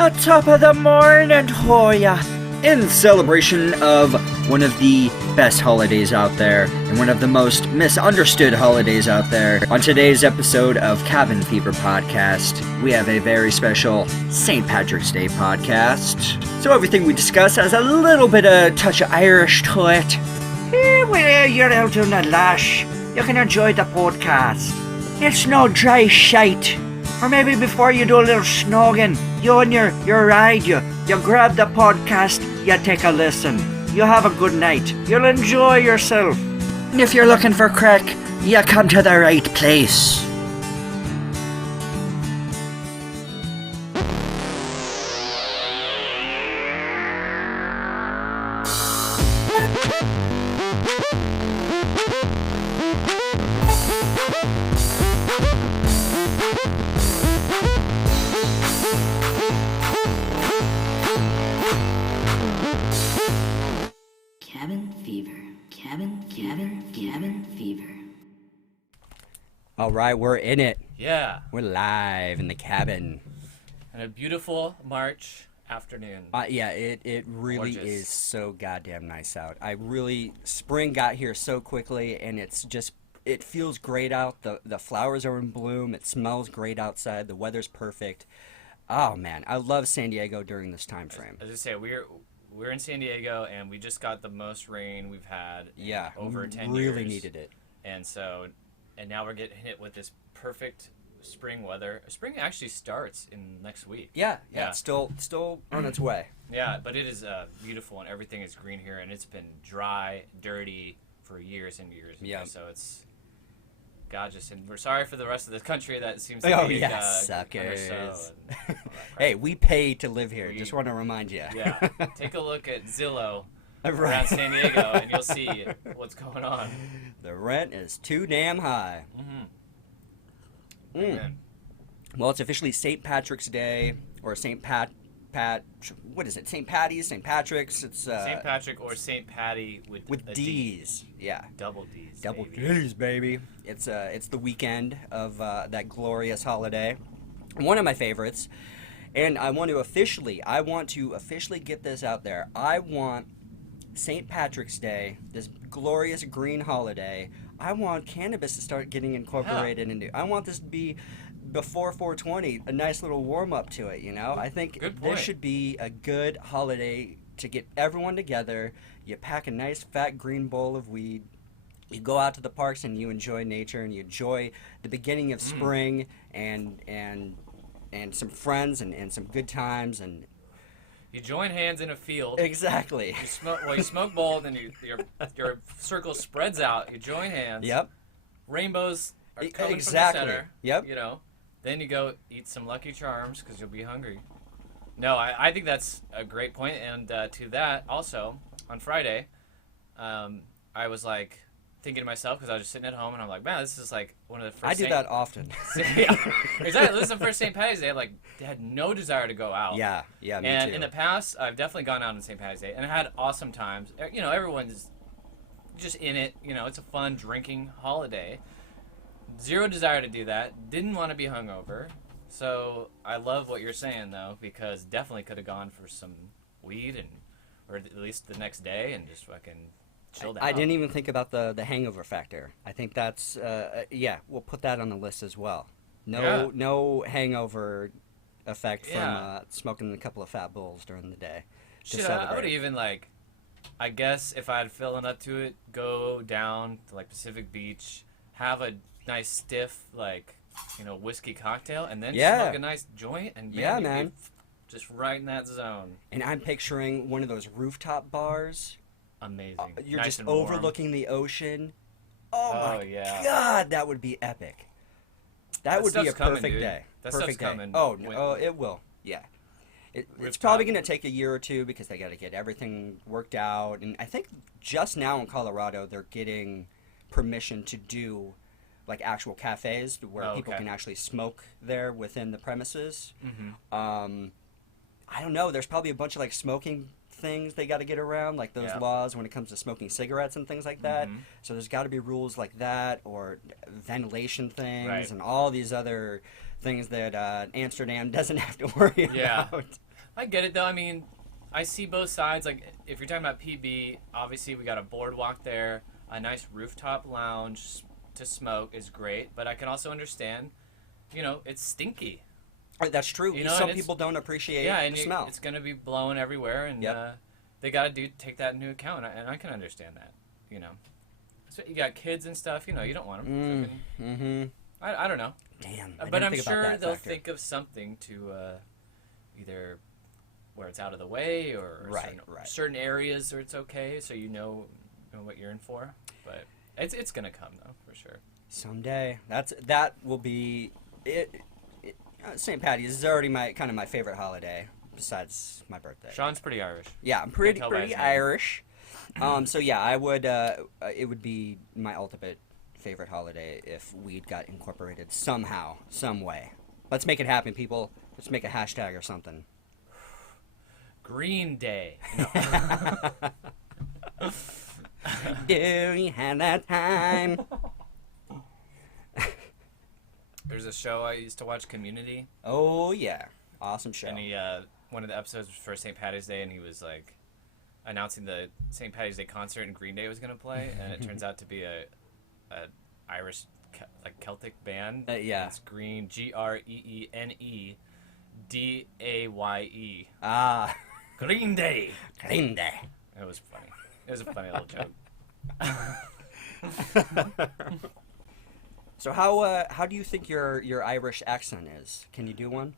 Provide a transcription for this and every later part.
A top of the morning for ya! In celebration of one of the best holidays out there, and one of the most misunderstood holidays out there, on today's episode of Cabin Fever Podcast, we have a very special St. Patrick's Day podcast. So everything we discuss has a little bit of touch of Irish to it. Well, you're out on the lash. You can enjoy the podcast. It's no dry shite. Or maybe before you do a little snogging, you on your ride, you grab the podcast, you take a listen. You have a good night. You'll enjoy yourself. And if you're looking for crack, you come to the right place. Cabin Fever. All right, we're in it. Yeah. We're live in the cabin. And a beautiful March afternoon. Yeah, it really Gorgeous. is so goddamn nice out. Spring got here so quickly, and it feels great out. The flowers are in bloom. It smells great outside. The weather's perfect. Oh man, I love San Diego during this time frame. As I say, we're in San Diego, and we just got the most rain we've had in over 10 years. Really needed it. And now we're getting hit with this perfect spring weather. Spring actually starts in next week. Yeah. It's still on its way. Yeah, but it is beautiful, and everything is green here, and it's been dry, dirty for years and years. Yeah. So it's gorgeous, and we're sorry for the rest of the country that seems to be suckers. and Hey, we pay to live here. Just want to remind you. Yeah, take a look at Zillow Right. around San Diego, and you'll see what's going on. The rent is too damn high. Amen. Well, it's officially St. Patrick's Day, or St. What is it? St. Patty's, St. Patrick's. It's St. Patrick or St. Patty with a D's. D. Yeah. Double D's. Double baby. D's, baby. It's the weekend of that glorious holiday. One of my favorites, and I want to officially get this out there. I want St. Patrick's Day, this glorious green holiday. I want cannabis to start getting incorporated into. I want this to be before 420, a nice little warm up to it. I think this should be a good holiday to get everyone together. You pack a nice fat green bowl of weed. You go out to the parks and you enjoy nature and you enjoy the beginning of spring and some friends and some good times and You join hands in a field. exactly. You smoke bowl, then your circle spreads out. You join hands. Yep. Rainbows are coming Exactly. from the center. Yep. Then you go eat some Lucky Charms because you'll be hungry. No, I think that's a great point. And to that, also, on Friday, I was like thinking to myself, because I was just sitting at home, and I'm like, man, this is like one of the first. I do that often. Yeah, exactly. This is the first St. Patty's Day. I had no desire to go out. Yeah, me And too. in the past, I've definitely gone out on St. Patty's Day, and I had awesome times. Everyone's just in it. It's a fun drinking holiday. Zero desire to do that. Didn't want to be hungover. So I love what you're saying, though, because definitely could have gone for some weed or at least the next day and just fucking chilled out. I didn't even think about the hangover factor. I think that's we'll put that on the list as well. No hangover effect from smoking a couple of fat bowls during the day. Shit, I would even I guess if I'd feeling up to it, go down to Pacific Beach, have a nice stiff whiskey cocktail, and then smoke a nice joint, and man. Just right in that zone. And I'm picturing one of those rooftop bars. Amazing. You're nice just and warm. overlooking the ocean. Oh my yeah. God, that would be epic. That would be a perfect day. That Perfect stuff's day. coming. Oh, it will. Yeah. It's probably going to take a year or two because they got to get everything worked out. And I think just now in Colorado, they're getting permission to do actual cafes where people can actually smoke there within the premises. Mm-hmm. I don't know. There's probably a bunch of smoking things they got to get around, those laws when it comes to smoking cigarettes and things like that. Mm-hmm. So there's got to be rules like that, or ventilation things, Right. and all these other things that Amsterdam doesn't have to worry Yeah. about. I get it though. I mean, I see both sides. Like, if you're talking about PB, obviously we got a boardwalk there, a nice rooftop lounge to smoke is great. But I can also understand, it's stinky. That's true. You know, Some and people don't appreciate and the smell. it's gonna be blowing everywhere, and Yep. they gotta take that into account, and I can understand that. So you got kids and stuff. You don't want them. Mm-hmm. I don't know. Damn. I But didn't I'm think about sure that they'll factor. think of something to either where it's out of the way or Right, certain areas where it's okay, so you know what you're in for. But it's gonna come though, for sure. Someday. That will be it. St. Patty's is already my favorite holiday besides my birthday. Sean's pretty Irish. Yeah, I'm Can't pretty tell by his name. Irish. So yeah, I would. It would be my ultimate favorite holiday if weed got incorporated somehow, some way. Let's make it happen, people. Let's make a hashtag or something. Green Day. Do you have that time? There's a show I used to watch, Community, Oh yeah, awesome show. and he one of the episodes was for St. Patty's Day, and he was like announcing the St. Patty's Day concert, and Green Day was gonna play, and it turns out to be a Irish Celtic band. Yeah. It's Green, GREENE DAYE. Ah, Green Day. Green Day. It was funny. It was a funny little joke. So how do you think your Irish accent is? Can you do one?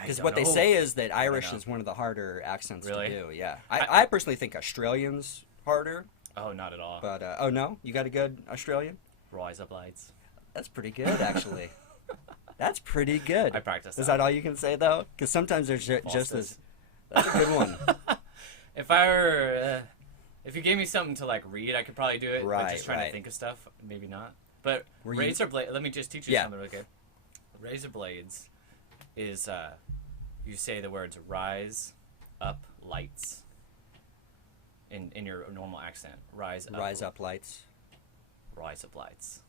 Because what they say is that Irish know. is one of the harder accents Really? to do. Yeah, I personally think Australian's harder. Oh, not at all. But oh no, you got a good Australian? Rise up lights. That's pretty good actually. That's pretty good. I practiced Is that. that all you can say though? Because sometimes there's just Boston. this. That's a good one. If I were, if you gave me something to like read, I could probably do it. But Right, just trying right. to think of stuff, maybe not. But Were you- razor blade. Let me just teach you Yeah. something really good. Razor blades is you say the words "rise up lights" in your normal accent. Rise up. Rise up lights. Rise up lights.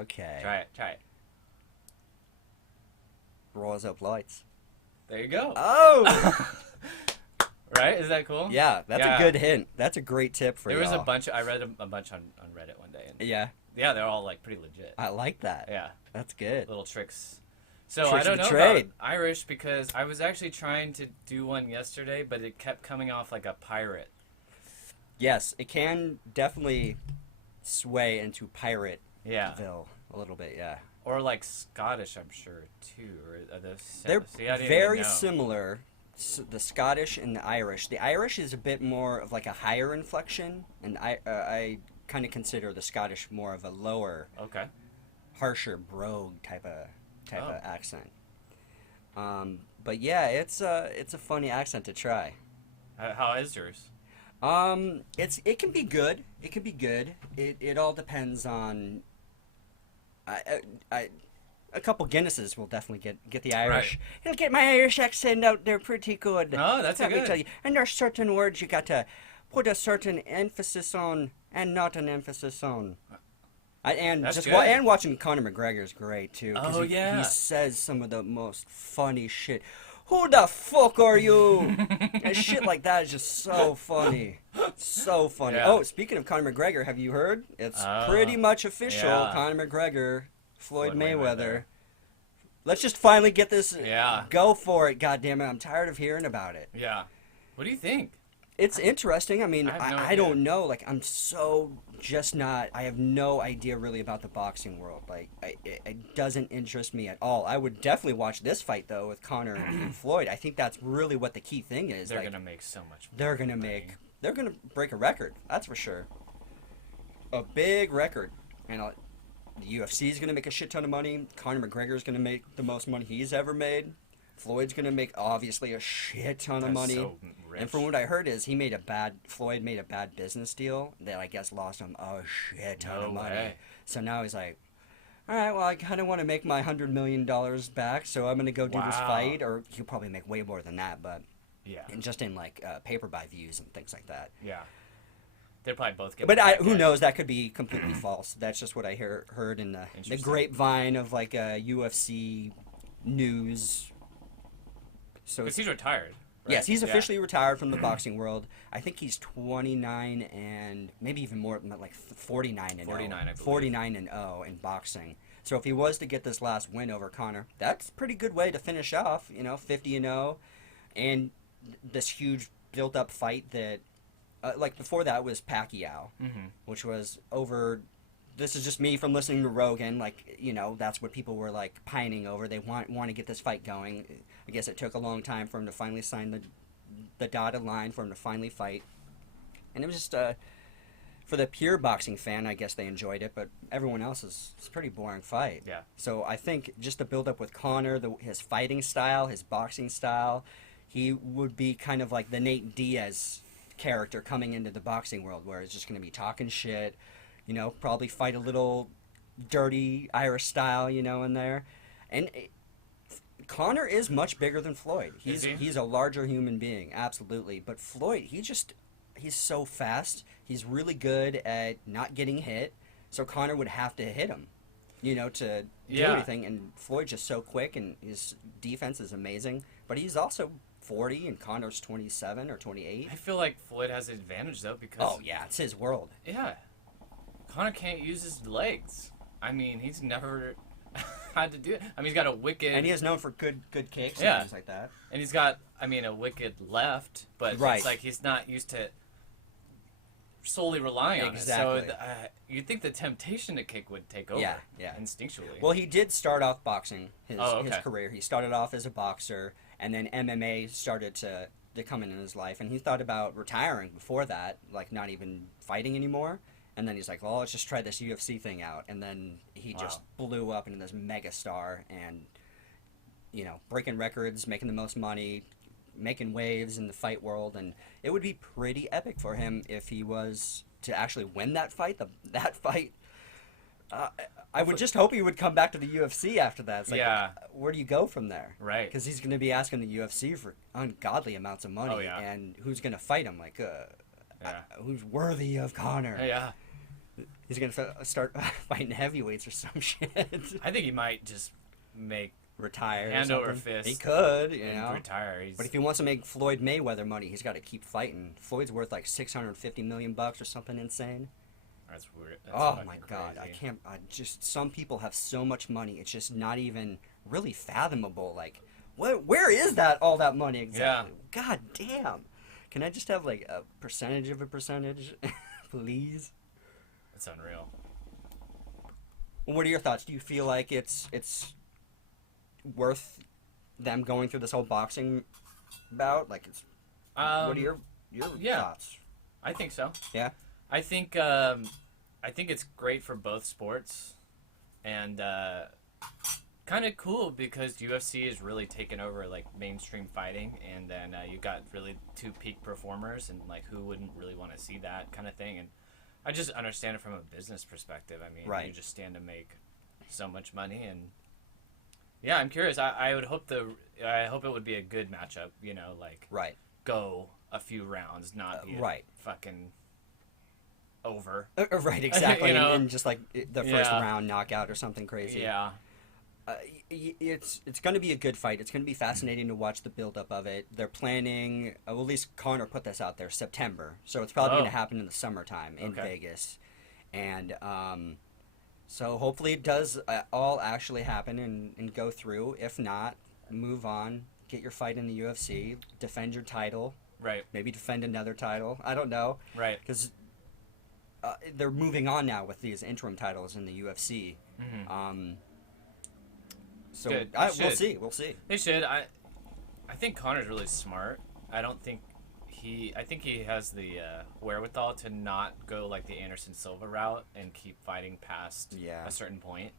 Okay. Try it. Try it. Rise up lights. There you go. Oh. Right? Is that cool? Yeah, that's Yeah. a good hint. That's a great tip for There you. was a bunch. I read a bunch on Reddit one day. And Yeah, yeah, they're all like pretty legit. I like that. Yeah. That's good. Little tricks. So Tricks I of don't the know trade. about Irish because I was actually trying to do one yesterday, but it kept coming off like a pirate. Yes, it can definitely sway into Piratville Yeah. a little bit. Yeah, Or like Scottish, I'm sure too. Or are those they're see, I didn't very even know. similar. The Scottish and the Irish. The Irish is a bit more of like a higher inflection, and I kind of consider the Scottish more of a lower, Okay. harsher brogue type of Oh. accent. But yeah, it's a funny accent to try. How is yours? It can be good. It can be good. It all depends on. A couple Guinnesses will definitely get the Irish. It'll get my Irish accent out there pretty good. Oh, that's Let me good. tell you. And there's certain words you got to put a certain emphasis on and not an emphasis on. And That's just good. and watching Conor McGregor is great too. 'Cause Oh, he yeah. says some of the most funny shit. Who the fuck are you? And shit like that is just so funny. So funny. Yeah. Oh, speaking of Conor McGregor, have you heard? It's pretty much official. yeah. Conor McGregor, Floyd Floyd Mayweather. Mayweather. Let's just finally get this. Yeah. Go for it, goddammit. I'm tired of hearing about it. Yeah. What do you think? It's interesting. I mean, I have no I idea. don't know. Like, I'm so just not. I have no idea really about the boxing world. Like, it doesn't interest me at all. I would definitely watch this fight though with Conor and Floyd. I think that's really what the key thing is. They're like, gonna make so much. they're gonna money. make. They're gonna break a record. That's for sure. A big record, and the UFC is gonna make a shit ton of money. Conor McGregor is gonna make the most money he's ever made. Floyd's gonna make obviously a shit ton of That's money. so rich. And from what I heard is Floyd made a bad business deal that I guess lost him a shit ton No of money. way. So now he's like, all right, well I kind of want to make my $100 million back, so I'm gonna go do this Wow. fight, or he'll probably make way more than that, but Yeah. and just in like pay-per-buy views and things like that. Yeah. They'd probably both get. But who back. knows? That could be completely false. That's just what I heard in the Interesting. grapevine of like UFC news. So Because he's retired. Right? yes, he's Yeah. officially retired from the boxing world. I think he's 29 and maybe even more, like 49 and 49, I believe. 49 and 0 in boxing. So if he was to get this last win over Conor, that's a pretty good way to finish off. 50 and 0, and this huge built-up fight that. Like before that was Pacquiao, which was over. This is just me from listening to Rogan. Like that's what people were like pining over. They want to get this fight going. I guess it took a long time for him to finally sign the dotted line for him to finally fight, and it was just for the pure boxing fan. I guess they enjoyed it, but everyone else it's a pretty boring fight. Yeah. So I think just the build up with Conor, his fighting style, his boxing style, he would be kind of like the Nate Diaz character coming into the boxing world, where it's just going to be talking shit, probably fight a little dirty Irish style, in there. And Conor is much bigger than Floyd. He's a larger human being, absolutely. But Floyd, he's so fast. He's really good at not getting hit. So Conor would have to hit him, to do anything. And Floyd's just so quick, and his defense is amazing. But he's also 40 and Conor's 27 or 28. I feel like Floyd has an advantage though because. Oh yeah, it's his world. Yeah. Conor can't use his legs. I mean, he's never had to do it. I mean, he's got a wicked. And he is known for good kicks Yeah. and things like that. And he's got, a wicked left, but Right. it's like he's not used to solely relying on Exactly. it. So you'd think the temptation to kick would take over. Yeah. Instinctually. Well, he did start off boxing his okay. career. He started off as a boxer, and then MMA started to come in his life, and he thought about retiring before that, like not even fighting anymore. And then he's like, well, let's just try this UFC thing out. And then he just blew up into this mega star and, breaking records, making the most money, making waves in the fight world. And it would be pretty epic for him if he was to actually win that fight. That fight, I would just hope he would come back to the UFC after that. It's like, where do you go from there? Right. Because he's going to be asking the UFC for ungodly amounts of money. Oh, yeah. And who's going to fight him? Like, who's worthy of Conor? Yeah. He's going to start fighting heavyweights or some shit. I think he might just Retire. hand or over something. fist. He could, retire. But if he wants to make Floyd Mayweather money, he's got to keep fighting. Floyd's worth like $650 million or something insane. That's weird. That's Oh fucking my god, crazy. I can't. Some people have so much money, it's just not even really fathomable. Like, where is all that money exactly? Yeah. God damn. Can I just have like a percentage of a percentage, please? It's unreal. What are your thoughts? Do you feel like it's worth them going through this whole boxing bout? Like, it's what are your thoughts? I think so. Yeah. I think it's great for both sports, and kind of cool because UFC is really taken over like mainstream fighting, and then you got really two peak performers, and like who wouldn't really want to see that kind of thing? And I just understand it from a business perspective. I mean, Right. you just stand to make so much money, and yeah, I'm curious. I would hope I hope it would be a good matchup. Like Right. go a few rounds, not be right. fucking over. Right, exactly. And just like the first Yeah. round knockout or something crazy. Yeah. It's going to be a good fight. It's going to be fascinating to watch the build-up of it. They're planning, well, at least Conor put this out there, September. So it's probably going to happen in the summertime in Vegas. And so hopefully it does all actually happen and go through. If not, move on, get your fight in the UFC, defend your title. Right. Maybe defend another title. I don't know. Right. Because they're moving on now with these interim titles in the UFC. Mm-hmm. So Good. We'll see. They should. I think Conor's really smart. I think he has the wherewithal to not go like the Anderson Silva route and keep fighting past a certain point.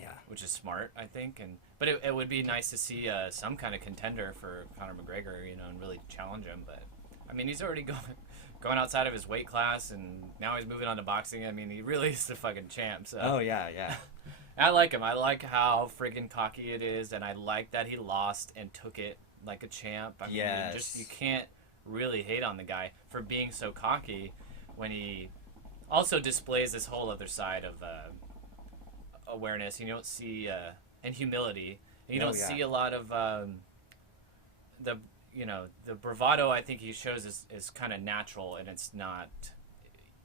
Yeah. Which is smart, I think. But it would be nice to see some kind of contender for Conor McGregor, and really challenge him. But I mean, he's already going outside of his weight class, and now he's moving on to boxing. I mean, he really is the fucking champ. So. Oh yeah. I like him. I like how friggin' cocky it is, and I like that he lost and took it like a champ. I mean, you can't really hate on the guy for being so cocky, when he also displays this whole other side of awareness. You don't see and humility. You don't see a lot of the bravado. I think he shows is kind of natural, and it's not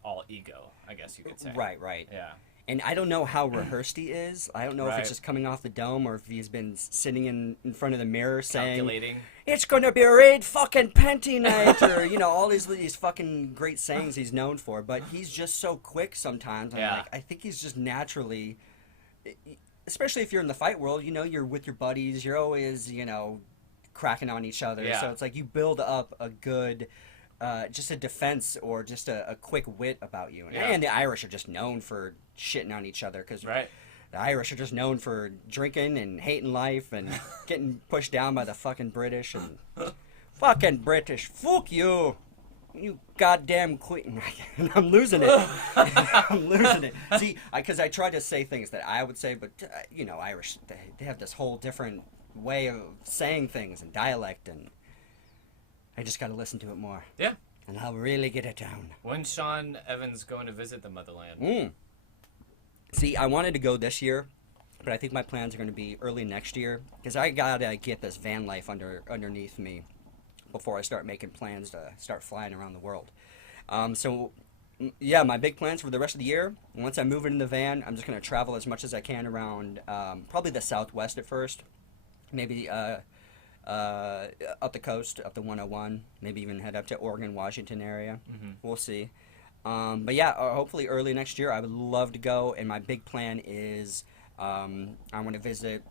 all ego, I guess you could say. Right. Yeah. And I don't know how rehearsed he is. I don't know if Right. it's just coming off the dome or if he's been sitting in front of the mirror saying, Calculating. "It's gonna be a raid fucking Penty night," or all these fucking great sayings he's known for. But he's just so quick sometimes. Yeah. Like, I think he's just naturally, especially if you're in the fight world. You're with your buddies. You're always cracking on each other. Yeah. So it's like you build up a good. Just a defense or just a quick wit about you. Yeah. And the Irish are just known for shitting on each other because Right. the Irish are just known for drinking and hating life and getting pushed down by the fucking British and fucking British. Fuck you. You goddamn queen. I'm losing it. I'm losing it. See, because I try to say things that I would say, but, Irish, they have this whole different way of saying things and dialect, and I just got to listen to it more. Yeah. And I'll really get it down. When's Sean Evans going to visit the motherland? See, I wanted to go this year, but I think my plans are going to be early next year because I got to get this van life underneath me before I start making plans to start flying around the world. My big plans for the rest of the year, once I move into the van, I'm just going to travel as much as I can around probably the Southwest at first, maybe up the coast, up the 101, maybe even head up to Oregon, Washington area. We'll see. Hopefully early next year, I would love to go, and my big plan is I want to visit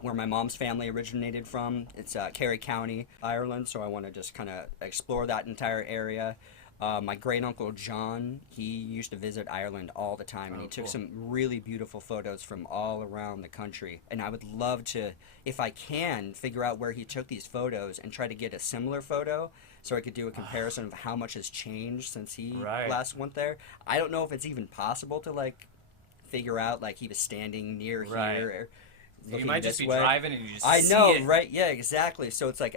where my mom's family originated from. It's Kerry County, Ireland, so I want to just kind of explore that entire area. My great-uncle John, he used to visit Ireland all the time, and he took some really beautiful photos from all around the country. And I would love to, if I can, figure out where he took these photos and try to get a similar photo so I could do a comparison of how much has changed since he last went there. I don't know if it's even possible to, figure out, he was standing near here. You might just be way. driving and you just I see know, it. right? Yeah, exactly. So it's like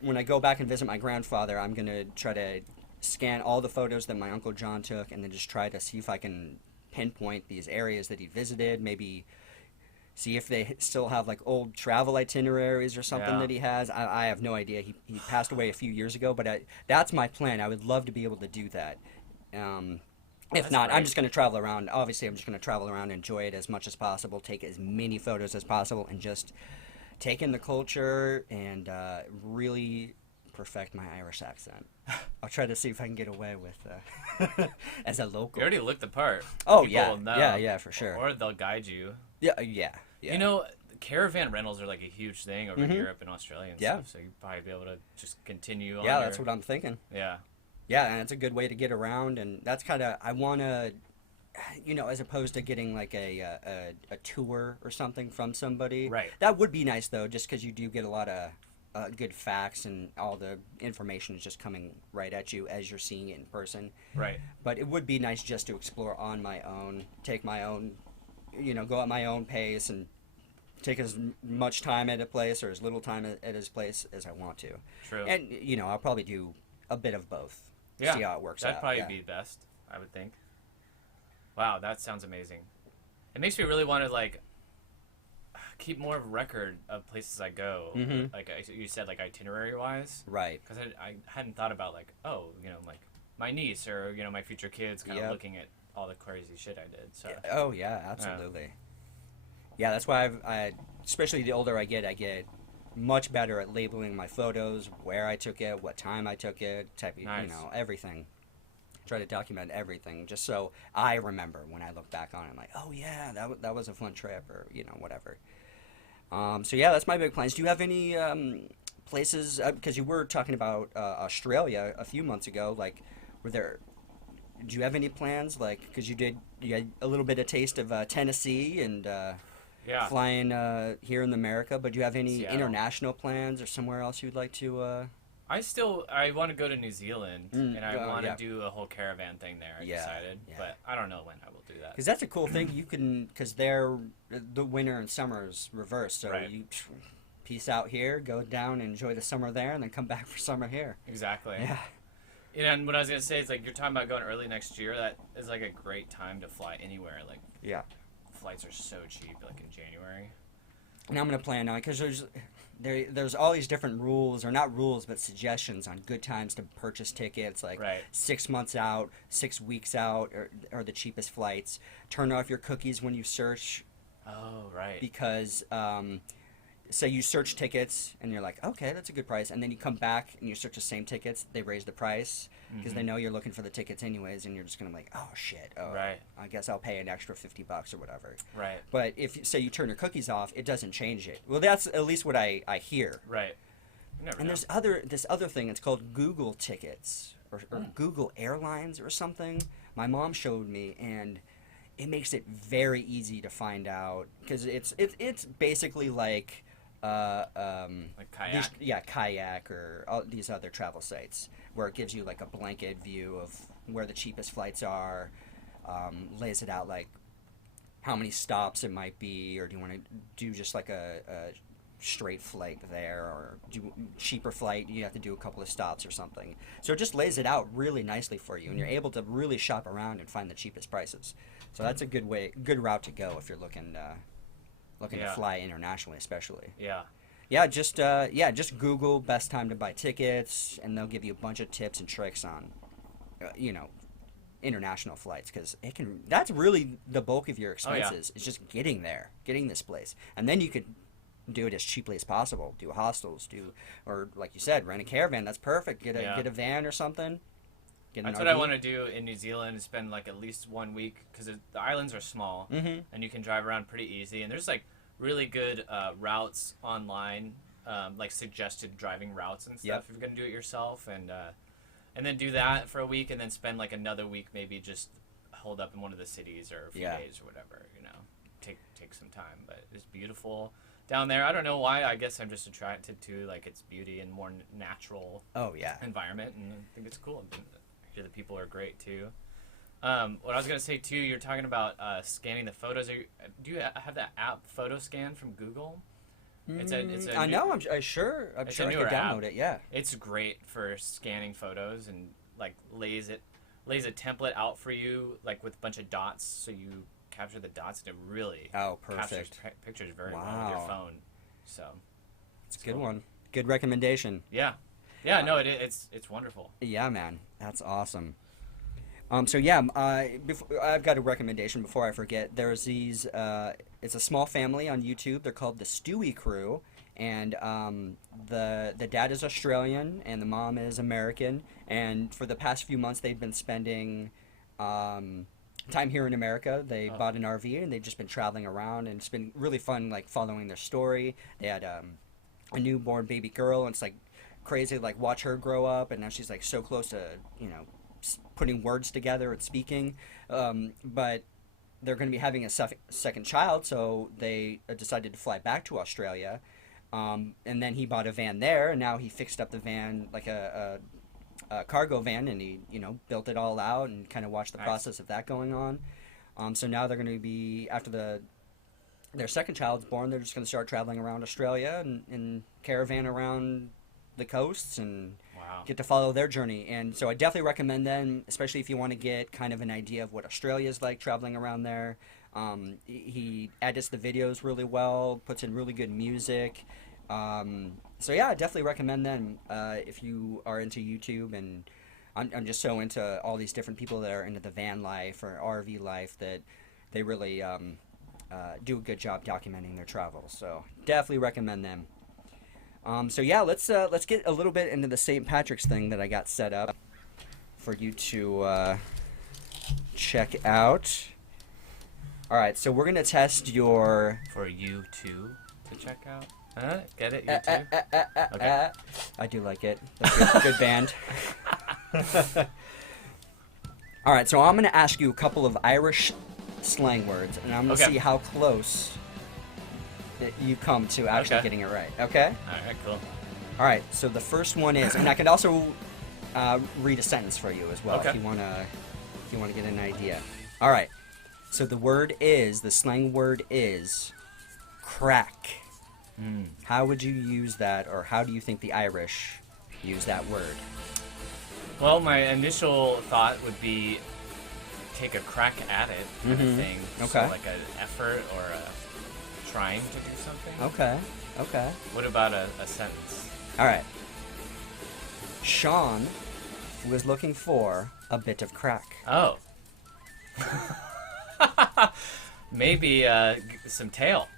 when I go back and visit my grandfather, I'm going to try to scan all the photos that my Uncle John took and then just try to see if I can pinpoint these areas that he visited, maybe see if they still have old travel itineraries or something that he has. I have no idea. He passed away a few years ago, but that's my plan. I would love to be able to do that. If not, I'm just going to travel around. Obviously, I'm just going to travel around, enjoy it as much as possible, take as many photos as possible, and just take in the culture and really perfect my Irish accent. I'll try to see if I can get away with as a local. You already looked the part. Oh, People yeah. will know. Yeah, for sure. Or they'll guide you. Yeah. Caravan rentals are a huge thing over in Europe and Australia and stuff, so you'd probably be able to just continue on. Yeah, that's what I'm thinking. Yeah. Yeah, and it's a good way to get around, and that's kind of, I want to, as opposed to getting a tour or something from somebody. Right. That would be nice, though, just because you do get a lot of good facts and all the information is just coming right at you as you're seeing it in person. Right. But it would be nice just to explore on my own, take my own, go at my own pace and take as much time at a place or as little time at his place as I want to. True. And, I'll probably do a bit of both. Yeah. See how it works That'd out. probably be best, I would think. Wow, that sounds amazing. It makes me really want to, keep more of a record of places I go. You said, itinerary-wise. Right. Because I hadn't thought about, my niece or, my future kids kind of looking at all the crazy shit I did. So. Oh, yeah, absolutely. Yeah, that's why I especially the older I get much better at labeling my photos, where I took it, what time I took it, Nice. Everything. Try to document everything, just so I remember when I look back on it. I'm like, oh yeah, that was a fun trip, or whatever. That's my big plans. Do you have any places? Because you were talking about Australia a few months ago. Do you have any plans? Because you had a little bit of taste of Tennessee and. Flying here in America, but do you have any Seattle. international plans or somewhere else you'd like to? I want to go to New Zealand, and I want to yeah. do a whole caravan thing there. I decided, but I don't know when I will do that. Because that's a cool thing. Because the winter and summer is reversed, so you peace out here, go down and enjoy the summer there, and then come back for summer here. Exactly. Yeah. And what I was gonna say is like you're talking about going early next year. That is like a great time to fly anywhere. Like Yeah. flights are so cheap, like in January. And I'm gonna plan on, because there's all these different rules, or not rules, but suggestions on good times to purchase tickets, like Right. 6 months out, 6 weeks out, or the cheapest flights. Turn off your cookies when you search, Oh, right. because say you search tickets and you're like, okay, that's a good price, and then you come back and you search the same tickets, they raise the price because they know you're looking for the tickets anyways, and you're just gonna be like, oh shit, Right. I guess I'll pay an extra $50 or whatever. Right. But if say you turn your cookies off, it doesn't change it. Well, that's at least what I hear. Right. You never And know. there's this other thing. It's called Google Tickets or Google Airlines or something. My mom showed me, and it makes it very easy to find out, because it's basically like like kayak. Kayak or all these other travel sites where it gives you like a blanket view of where the cheapest flights are, lays it out like how many stops it might be, or do you want to do just like a straight flight there, or do cheaper flight, you have to do a couple of stops or something. So it just lays it out really nicely for you, and you're able to really shop around and find the cheapest prices. So that's a good route to go if you're looking to fly internationally, especially. Yeah. Just Google best time to buy tickets, and they'll give you a bunch of tips and tricks on international flights, because that's really the bulk of your expenses. It's just getting this place, and then you could do it as cheaply as possible. Do hostels, or like you said, rent a caravan. That's perfect. Get a van or something. That's what I want to do in New Zealand, is spend like at least 1 week, because the islands are small, and you can drive around pretty easy, and there's like really good routes online, like suggested driving routes and stuff if you're gonna do it yourself, and then do that for a week, and then spend like another week maybe just holed up in one of the cities or a few days or whatever, take some time. But it's beautiful down there. I don't know why. I guess I'm just attracted to like its beauty and more natural environment, and I think it's cool. The people are great too. What I was gonna say too, you're talking about scanning the photos. Do you have that app Photo Scan from Google? I know. I'm sure I could download it. Yeah. It's great for scanning photos, and like lays a template out for you, like with a bunch of dots, so you capture the dots, and it really captures pictures very well with your phone. So it's a good one. Good recommendation. Yeah, no, it's wonderful. Yeah, man, that's awesome. I've got a recommendation before I forget. There's these. It's a small family on YouTube. They're called the Stewie Crew, and the dad is Australian and the mom is American. And for the past few months, they've been spending time here in America. They bought an RV, and they've just been traveling around, and it's been really fun, like following their story. They had a newborn baby girl, and it's like crazy, like watch her grow up, and now she's like so close to putting words together and speaking, but they're going to be having a second child, so they decided to fly back to Australia, and then he bought a van there, and now he fixed up the van like a cargo van, and he built it all out and kind of watched the process of that going on. So now they're going to be, after their second child's born, they're just going to start traveling around Australia and caravan around the coasts and get to follow their journey. And so I definitely recommend them, especially if you want to get kind of an idea of what Australia is like traveling around there. He edits the videos really well, puts in really good music. So yeah, I definitely recommend them if you are into YouTube. And I'm just so into all these different people that are into the van life or RV life that they really do a good job documenting their travels. So definitely recommend them. So yeah, let's get a little bit into the St. Patrick's thing that I got set up for you to check out. All right, so we're gonna test your. For you to check out. Get it? YouTube? Okay. I do like it. That's good band. All right, so I'm gonna ask you a couple of Irish slang words, and I'm gonna see how close that you come to actually getting it right. Okay? Alright, cool. Alright, so the first one is, and I could also read a sentence for you as well if you wanna get an idea. Alright. So the slang word is crack. How would you use that, or how do you think the Irish use that word? Well, my initial thought would be take a crack at it kind of thing. Okay. So like an effort or a trying to do something. Okay. Okay. What about a sentence? All right. Sean was looking for a bit of crack. Oh. Maybe some tail.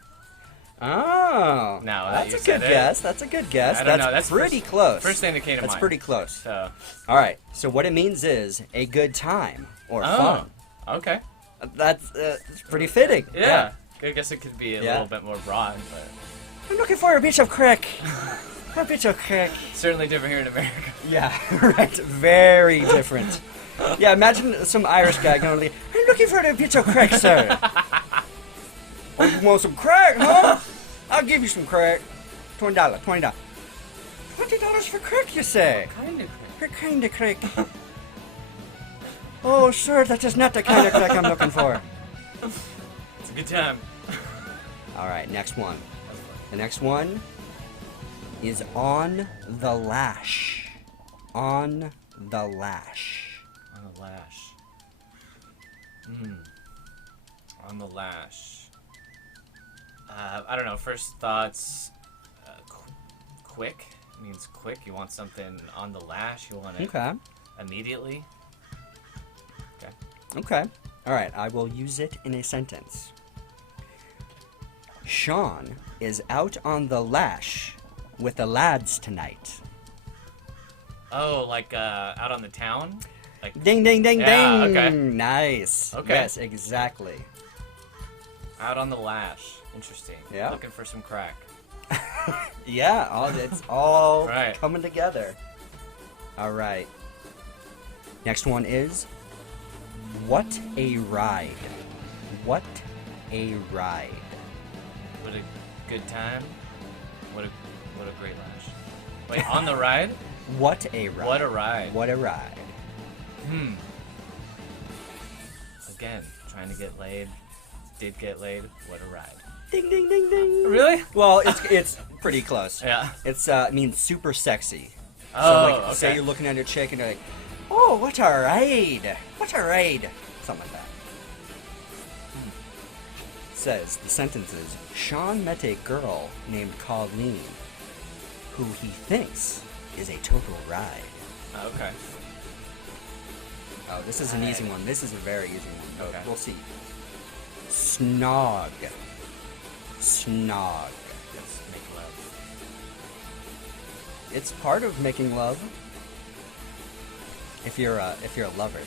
Oh. No, that's you a said good it. guess. That's a good guess. I don't That's know. That's pretty close. First thing that came to mind. That's pretty close. So. All right. So what it means is a good time or fun. Okay. That's pretty fitting. Yeah. I guess it could be a Yeah. little bit more broad, but I'm looking for a bit of crack. A bit of crack. certainly different here in America. Yeah, right. Very different. Yeah, imagine some Irish guy going, like, I'm looking for a bit of crack, sir. Oh, you want some crack, huh? I'll give you some crack. $20. $20 for crack, you say? Kind of. What kind of crack? Oh, sir, that is not the kind of crack I'm looking for. It's a good time. All right, next one. The next one is on the lash. On the lash. On the lash. On the lash. I don't know. First thoughts. Quick means quick. You want something on the lash. You want it Okay. immediately. Okay. Okay. All right, I will use it in a sentence. Sean is out on the lash with the lads tonight. Oh, like out on the town. Like Ding, ding, ding, Yeah, ding. okay. Nice. Okay. Yes, exactly. out on the lash. Interesting. Yeah. Looking for some crack. Yeah, it's all Right. coming together. All right. Next one is, what a ride. What a ride. What a good time. What a great lash. Wait, on the ride? What a ride. What a ride. What a ride. Again, trying to get laid. Did get laid. What a ride. Ding, ding, ding, ding. Really? Well, it's pretty close. Yeah. It's it means super sexy. Oh, So like, okay. say you're looking at your chick and you're like, oh, what a ride. What a ride. Something like that. Says, the sentence is, Sean met a girl named Colleen, who he thinks is a total ride. Okay. Oh, this is an easy one. This is a very easy one. Okay. We'll see. Snog. Snog. Let's make love. It's part of making love. If you're a lover.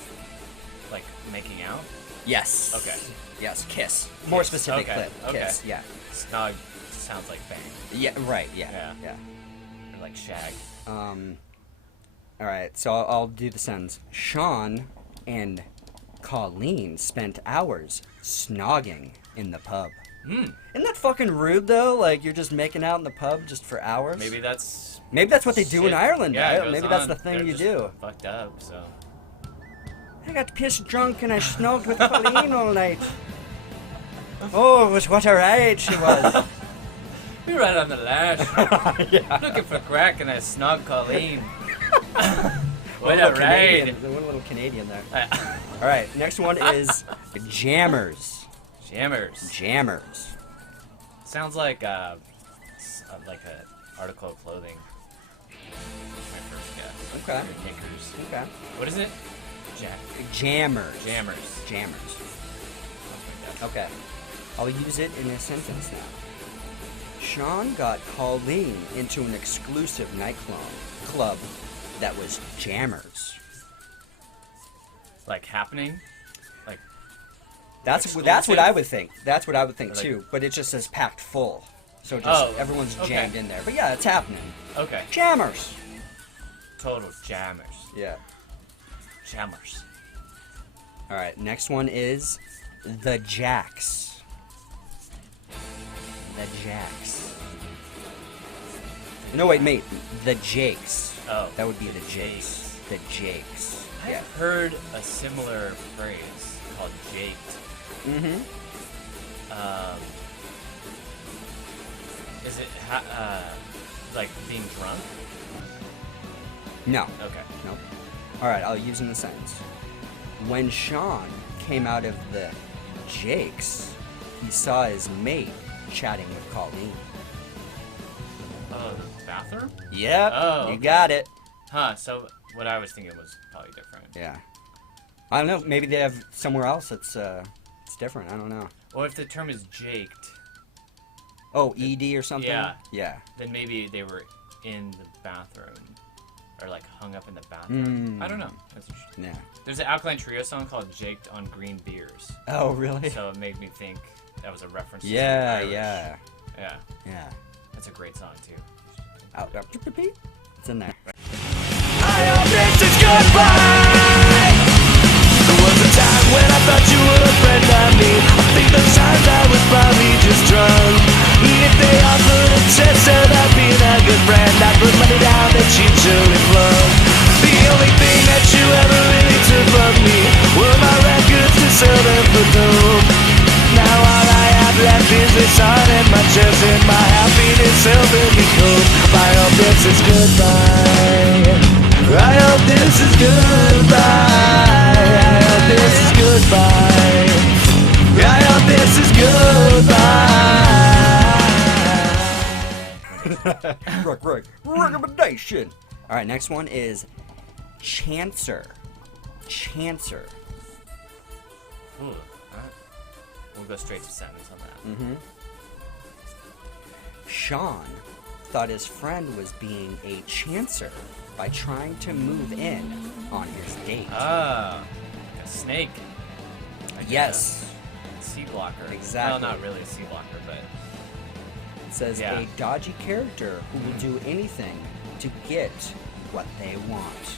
Like making out? Yes. Okay. Yes, kiss. More specific Okay, clip. okay. Kiss, yeah. Snog sounds like bang. Yeah, right, yeah. Yeah. Yeah. Or like shag. Alright, so I'll do the sentence. Sean and Colleen spent hours snogging in the pub. Isn't that fucking rude though? Like you're just making out in the pub just for hours? Maybe that's what they do in shit. Ireland, Yeah, it right? goes Maybe that's on. the thing They're you just do. Fucked up, so. I got pissed drunk and I snogged with Colleen all night. Oh, it was what a ride she was. We right on the lash. Yeah. Looking for crack and I snog Colleen. One What a little ride. Canadian, one little Canadian there. All right, next one is jammers. Jammers. Jammers. Sounds like a article of clothing. My first guess. Okay. Your knickers. Okay. What is it? Jammers. Jammers. Jammers. Something like that. Okay. I'll use it in a sentence now. Sean got Colleen into an exclusive nightclub that was jammers. Like happening? Like That's Exclusive? what I would think. That's what I would think Like- too. But it just says packed full, so just Oh, everyone's okay. jammed in there. But yeah, it's happening. okay. Jammers. Total jammers. Yeah. Jammers. All right. Next one is the Jacks. The Jacks. No, wait, mate. The Jakes. Oh. That would be the Jakes. The Jakes. I've Yeah. heard a similar phrase called jaked. Mm-hmm. Is it like being drunk? No. Okay. No. Alright, I'll use in the sentence. When Sean came out of the Jake's, he saw his mate chatting with Colleen. Oh, the bathroom? Yep, Oh, you okay. got it. Huh, so what I was thinking was probably different. Yeah. I don't know, maybe they have somewhere else that's it's different, I don't know. Or if the term is jaked, Oh, ED or something? Yeah. Yeah. then maybe they were in the bathroom. Or like hung up in the bathroom. I don't know. That's interesting. Yeah. There's an Alkaline Trio song called Jaked on Green Beers. Oh, really? So it made me think that was a reference to Yeah, something yeah. Irish. Yeah. Yeah. That's a great song too. It's in there. I hope this is goodbye. There was a time when I thought you were a friend of me. I think those times I was probably just drunk. If they offered a test about being a good friend, I'd put money down that you'd surely flunk. The only thing that you ever really took from me were my records to sell them for dope. Now all I have left is this heart and my chest and my happiness helping me cope. I hope this is goodbye. I hope this is goodbye. I hope this is goodbye. I hope this is goodbye. Recommendation. All right, next one is Chancer. Chancer. Ooh, alright. We'll go straight to sentence on that. Mm-hmm. Sean thought his friend was being a chancer by trying to move in on his date. Ah, like a snake. Like Yes. a sea blocker. Exactly. Well, not really a sea blocker, but It says Yeah. a dodgy character who will do anything to get what they want.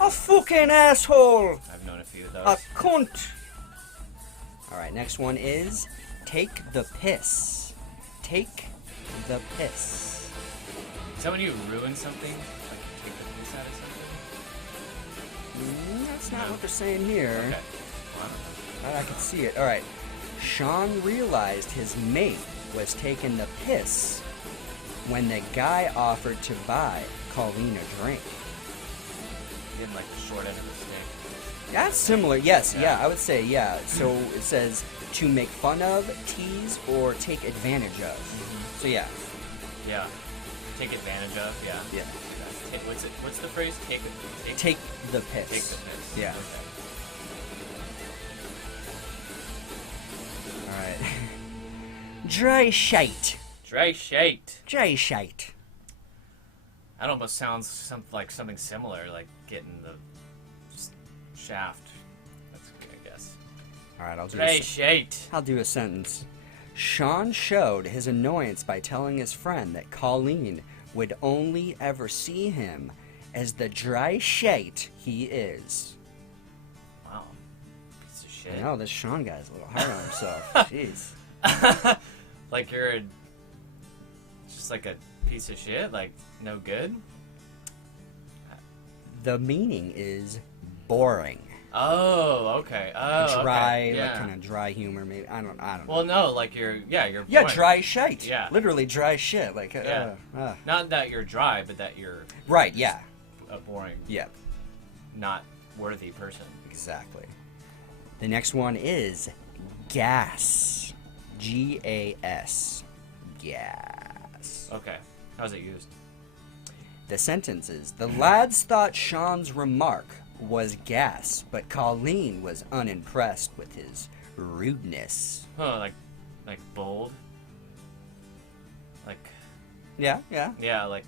A fucking asshole! I've known a few of A those. cunt! Alright, next one is take the piss. Take the piss. Is that when you ruin something? Like take the piece out of something? That's not No. what they're saying here. Okay. Well, I don't know. I can see it. Alright. Sean realized his mate was taking the piss when the guy offered to buy Colleen a drink. Getting like the short end of the stick. That's similar. Yes, Yeah. yeah, I would say, yeah. So it says to make fun of, tease, or take advantage of. So yeah. Yeah. Take advantage of. Yeah. Yeah. What's the phrase? Take Take the piss. Take the piss. Yeah. Okay. Alright. Dry shite. Dry shite. Dry shite. That almost sounds like something similar, like getting the shaft. That's good, I guess. Alright, I'll do Dry a shite. I'll do a sentence. Sean showed his annoyance by telling his friend that Colleen would only ever see him as the dry shite he is. Wow. Piece of I shit. know, this Sean guy's a little hard on himself. Jeez. Like you're just like a piece of shit, like no good. The meaning is boring. Oh, okay. Oh, Dry, okay. Yeah. like kind of dry humor, maybe. I don't know. Well, no, like you're Yeah, boring. dry shite. Yeah. Literally dry shit. Like, Yeah. Not that you're dry, but that you're Right, yeah. a boring, Yeah, not worthy person. exactly. The next one is gas. G-A-S. Gas. Okay. How's it used? The sentence is, the lads thought Sean's remark was gas, but Colleen was unimpressed with his rudeness. Oh, like bold. Like Yeah. yeah, like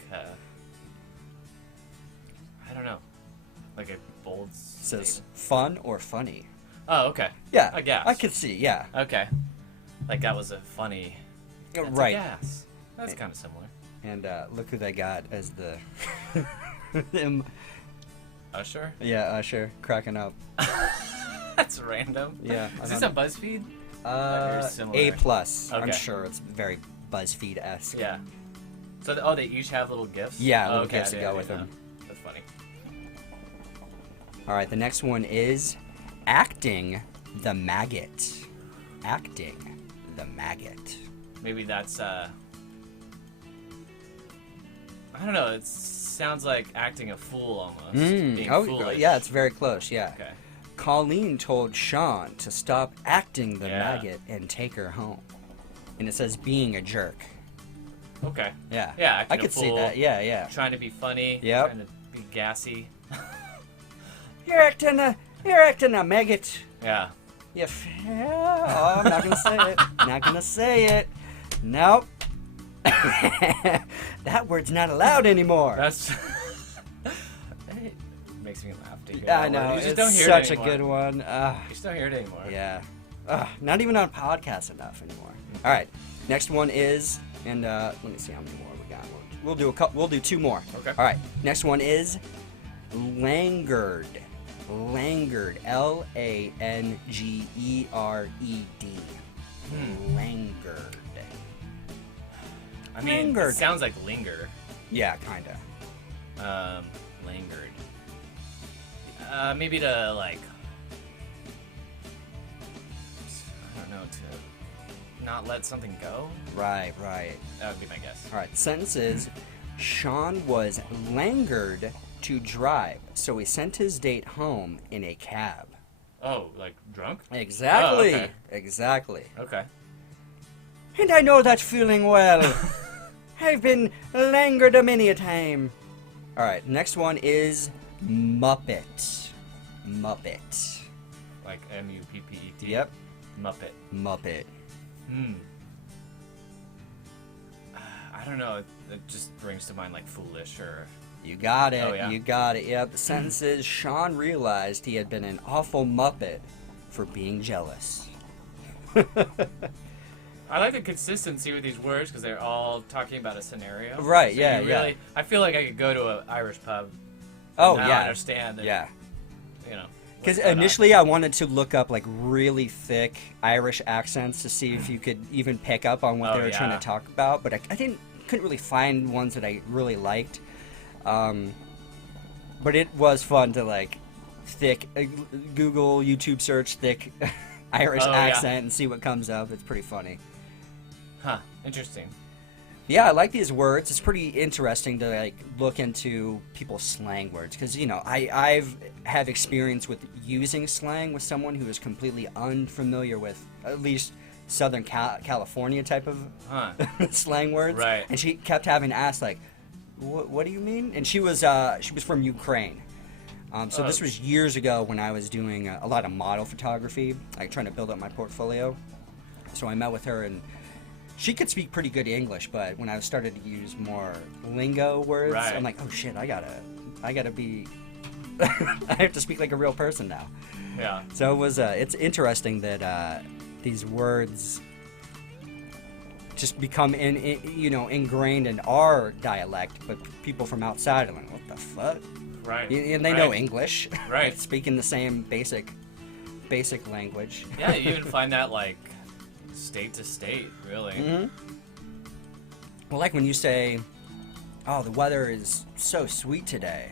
I don't know. Like a bold It says statement. fun or funny. Oh, okay. Yeah, A gas. I could see, yeah. Okay. Like that was a funny. That's Right. A gas. That's kind of similar. And look who they got as the him. Usher. Yeah, Usher cracking up. That's random. Yeah, Is I this don't- a BuzzFeed? Very similar. A plus. I'm Okay. sure it's very BuzzFeed-esque. Yeah. So they each have little gifts. Yeah, Oh, little okay, gifts to I go with didn't them. know. That's funny. All right, the next one is acting the maggot. Acting the maggot. Maybe that's I don't know. It sounds like acting a fool almost. Being Oh, foolish. yeah, it's very close, yeah. Okay. Colleen told Sean to stop acting the Yeah. maggot and take her home. And it says being a jerk. Okay. Yeah. Yeah, I acting a could see fool, that. Yeah, yeah. Trying to be funny. Yep. Trying to be gassy. You're acting a maggot. Yeah. Oh, I'm not gonna say it. Not gonna say it. Nope. That word's not allowed anymore. That's. It makes me laugh to hear. I that know. word. You just It's don't hear such it a anymore. good one. You just don't hear it anymore. Yeah. Not even on podcasts enough anymore. All right. Next one is, and let me see how many more we got. We'll do a couple. We'll do two more. Okay. All right. Next one is Langerd. Langerd. Langerd. Langerd. I mean, it Lingered. sounds like linger. Yeah, kinda. Lingered. Maybe to like. I don't know, to not let something go. Right, right. That would be my guess. All right. The sentence is, Sean was langered to drive, so he sent his date home in a cab. Oh, like drunk? Exactly. Oh, okay. Exactly. Okay. And I know that feeling well. I've been langered a many a time. All right, next one is Muppet. Muppet. Like Muppet. Yep. Muppet. Muppet. I don't know. It just brings to mind like foolish or. You got it. Oh, yeah. You got it. Yep. The sentence is, Sean realized he had been an awful Muppet for being jealous. I like the consistency with these words because they're all talking about a scenario. Right, So yeah, you yeah. really, I feel like I could go to an Irish pub. Oh, and yeah. I understand that. Yeah. You know. Because what's going on. initially I wanted to look up like really thick Irish accents to see if you could even pick up on what Oh, they were trying yeah. to talk about, but I couldn't really find ones that I really liked. But it was fun to like thick Google, YouTube search thick Irish Oh, yeah. accent and see what comes up. It's pretty funny. Huh. Interesting. Yeah, I like these words. It's pretty interesting to like look into people's slang words because I've had experience with using slang with someone who is completely unfamiliar with at least Southern California type of Huh. slang words. Right. And she kept having to ask like, "What do you mean?" And she was from Ukraine. So this was years ago when I was doing a lot of model photography, like trying to build up my portfolio. So I met with her and she could speak pretty good English, but when I started to use more lingo words, Right. I'm like, oh shit, I gotta be, I have to speak like a real person now. Yeah. So it was, it's interesting that these words just become ingrained in our dialect, but people from outside are like, what the fuck? Right. And they know English, Right. speaking the same basic language. Yeah, you even find that like state to state, really. Mm-hmm. Well, like when you say, "Oh, the weather is so sweet today,"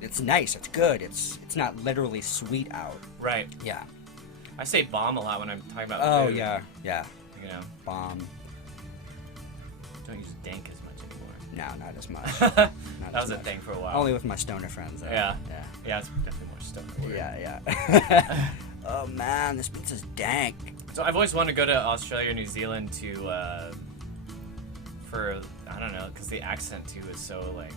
it's nice, it's good, it's not literally sweet out. Right. Yeah. I say bomb a lot when I'm talking about Oh food. yeah. You know, Bomb. don't use dank as much anymore. No, not as much. That Not was as a much. thing for a while. Only with my stoner friends. Though. Yeah. Yeah. Yeah, it's definitely more stoner word. Yeah. Oh man, this pizza's dank. So I've always wanted to go to Australia or New Zealand to, for, I don't know, because the accent too is so like,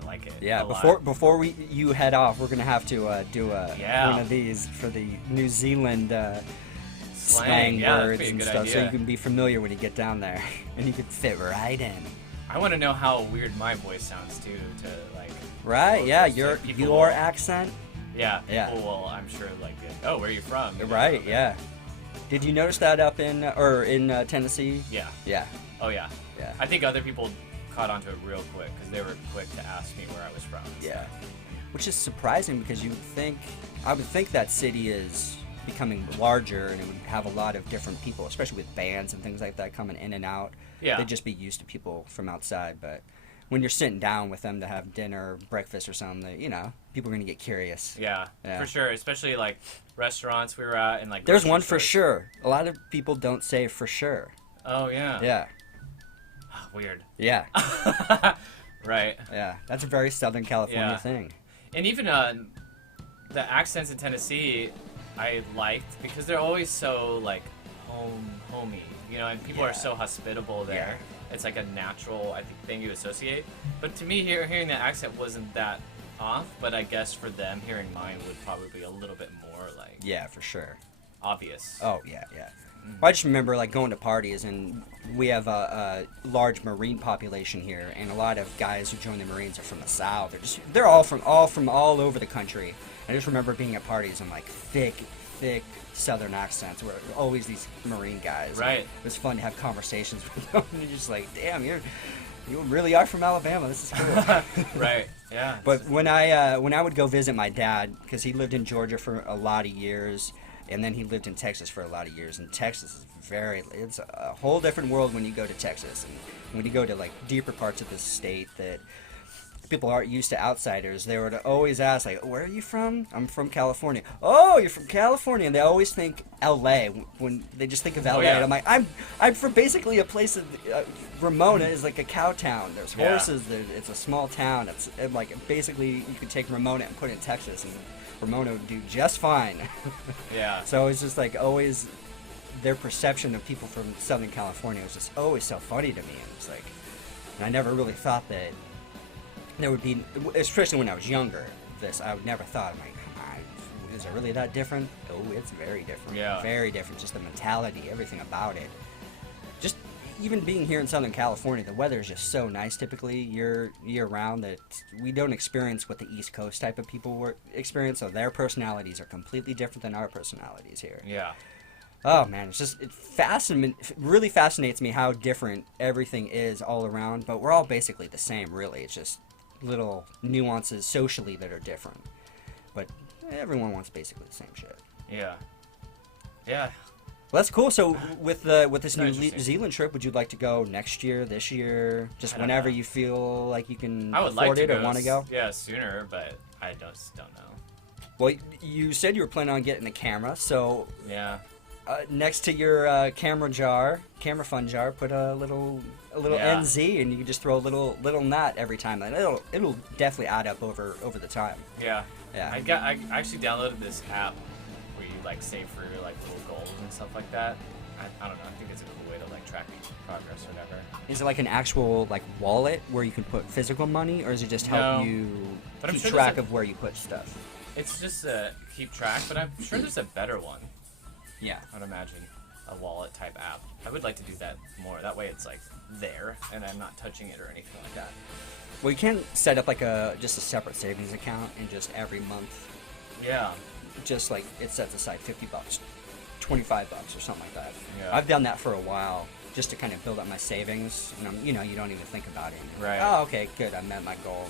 I like it. Yeah. a lot. Before you head off, we're gonna have to do Yeah. one of these for the New Zealand Slang, yeah, that'd words be a and good stuff, so idea. you can be familiar when you get down there, and you can fit right in. I want to know how weird my voice sounds too, to like. Right? Yeah. Your people your will- accent. Yeah. People Yeah. will, I'm sure, like, be like, oh, where are you from? You know, Right. but- Yeah. Did you notice that up in Tennessee? Yeah. Yeah. Oh yeah. Yeah. I think other people caught onto it real quick because they were quick to ask me where I was from. and Yeah. stuff. Which is surprising because I would think that city is becoming larger and it would have a lot of different people, especially with bands and things like that coming in and out. Yeah. They'd just be used to people from outside, but when you're sitting down with them to have dinner, breakfast or something, people are going to get curious. Yeah, Yeah. for sure. Especially like restaurants we were at and like. There's grocery one for stores. sure. A lot of people don't say for sure. Oh yeah. Yeah. Weird. Yeah. Right. Yeah, that's a very Southern California Yeah. thing. And even the accents in Tennessee, I liked because they're always so like homey, you know, and people Yeah. are so hospitable there. It's like a natural, I think, thing you associate. But to me, hearing that accent wasn't that off. But I guess for them, hearing mine would probably be a little bit more like Yeah, for sure. obvious. Oh, yeah. I just remember like going to parties, and we have a large Marine population here, and a lot of guys who join the Marines are from the South. They're all from all over the country. I just remember being at parties and like thick Southern accents, where always these Marine guys. Right. It was fun to have conversations with them. And you're just like, damn, you really are from Alabama. This is cool. Right. Yeah. But when I would go visit my dad, because he lived in Georgia for a lot of years, and then he lived in Texas for a lot of years, and Texas is it's a whole different world when you go to Texas, and when you go to like deeper parts of the state that people aren't used to outsiders, they would always ask like, where are you from? I'm from California. Oh, you're from California. And they always think LA when they just think of LA. yeah. And I'm like, I'm from basically a place of Ramona is like a cow town. There's Yeah. horses. It's a small town. It's like basically you could take Ramona and put it in Texas, and Ramona would do just fine. Yeah. So it's just like always their perception of people from Southern California was just always so funny to me. And it's like, and I never really thought that there would be, especially when I was younger, I would never thought, I'm like, is it really that different? Oh, it's very different. Yeah. Very different. Just the mentality, everything about it. Just even being here in Southern California, the weather is just so nice typically year round that we don't experience what the East Coast type of people experience. So their personalities are completely different than our personalities here. Yeah. Oh man, it really fascinates me how different everything is all around, but we're all basically the same, really. It's just little nuances socially that are different. But everyone wants basically the same shit. Yeah. Yeah. Well, that's cool. So with this new Interesting. New Zealand trip, would you like to go next year, this year, just I don't whenever know. you feel like you can I would afford like to it go. or want to go? Yeah, sooner, but I just don't know. Well, you said you were planning on getting a camera, so Yeah. next to your camera fun jar, put a little Yeah. NZ, and you can just throw a little nut every time, and it'll definitely add up over the time. Yeah. Yeah. I actually downloaded this app where you like save for your like little goals and stuff like that. I don't know. I think it's a cool way to like track progress or whatever. Is it like an actual like wallet where you can put physical money, or does it just help No. you But I'm keep sure track there's of where you put stuff? It's just keep track, but I'm sure there's a better one. Yeah. I'd imagine a wallet type app. I would like to do that more. That way it's like there and I'm not touching it or anything like that. Well, you can set up like just a separate savings account, and just every month, Yeah. just like it sets aside $50, $25 or something like that. Yeah. I've done that for a while just to kind of build up my savings, and you don't even think about it. You're like, Right. oh, okay, good. I met my goal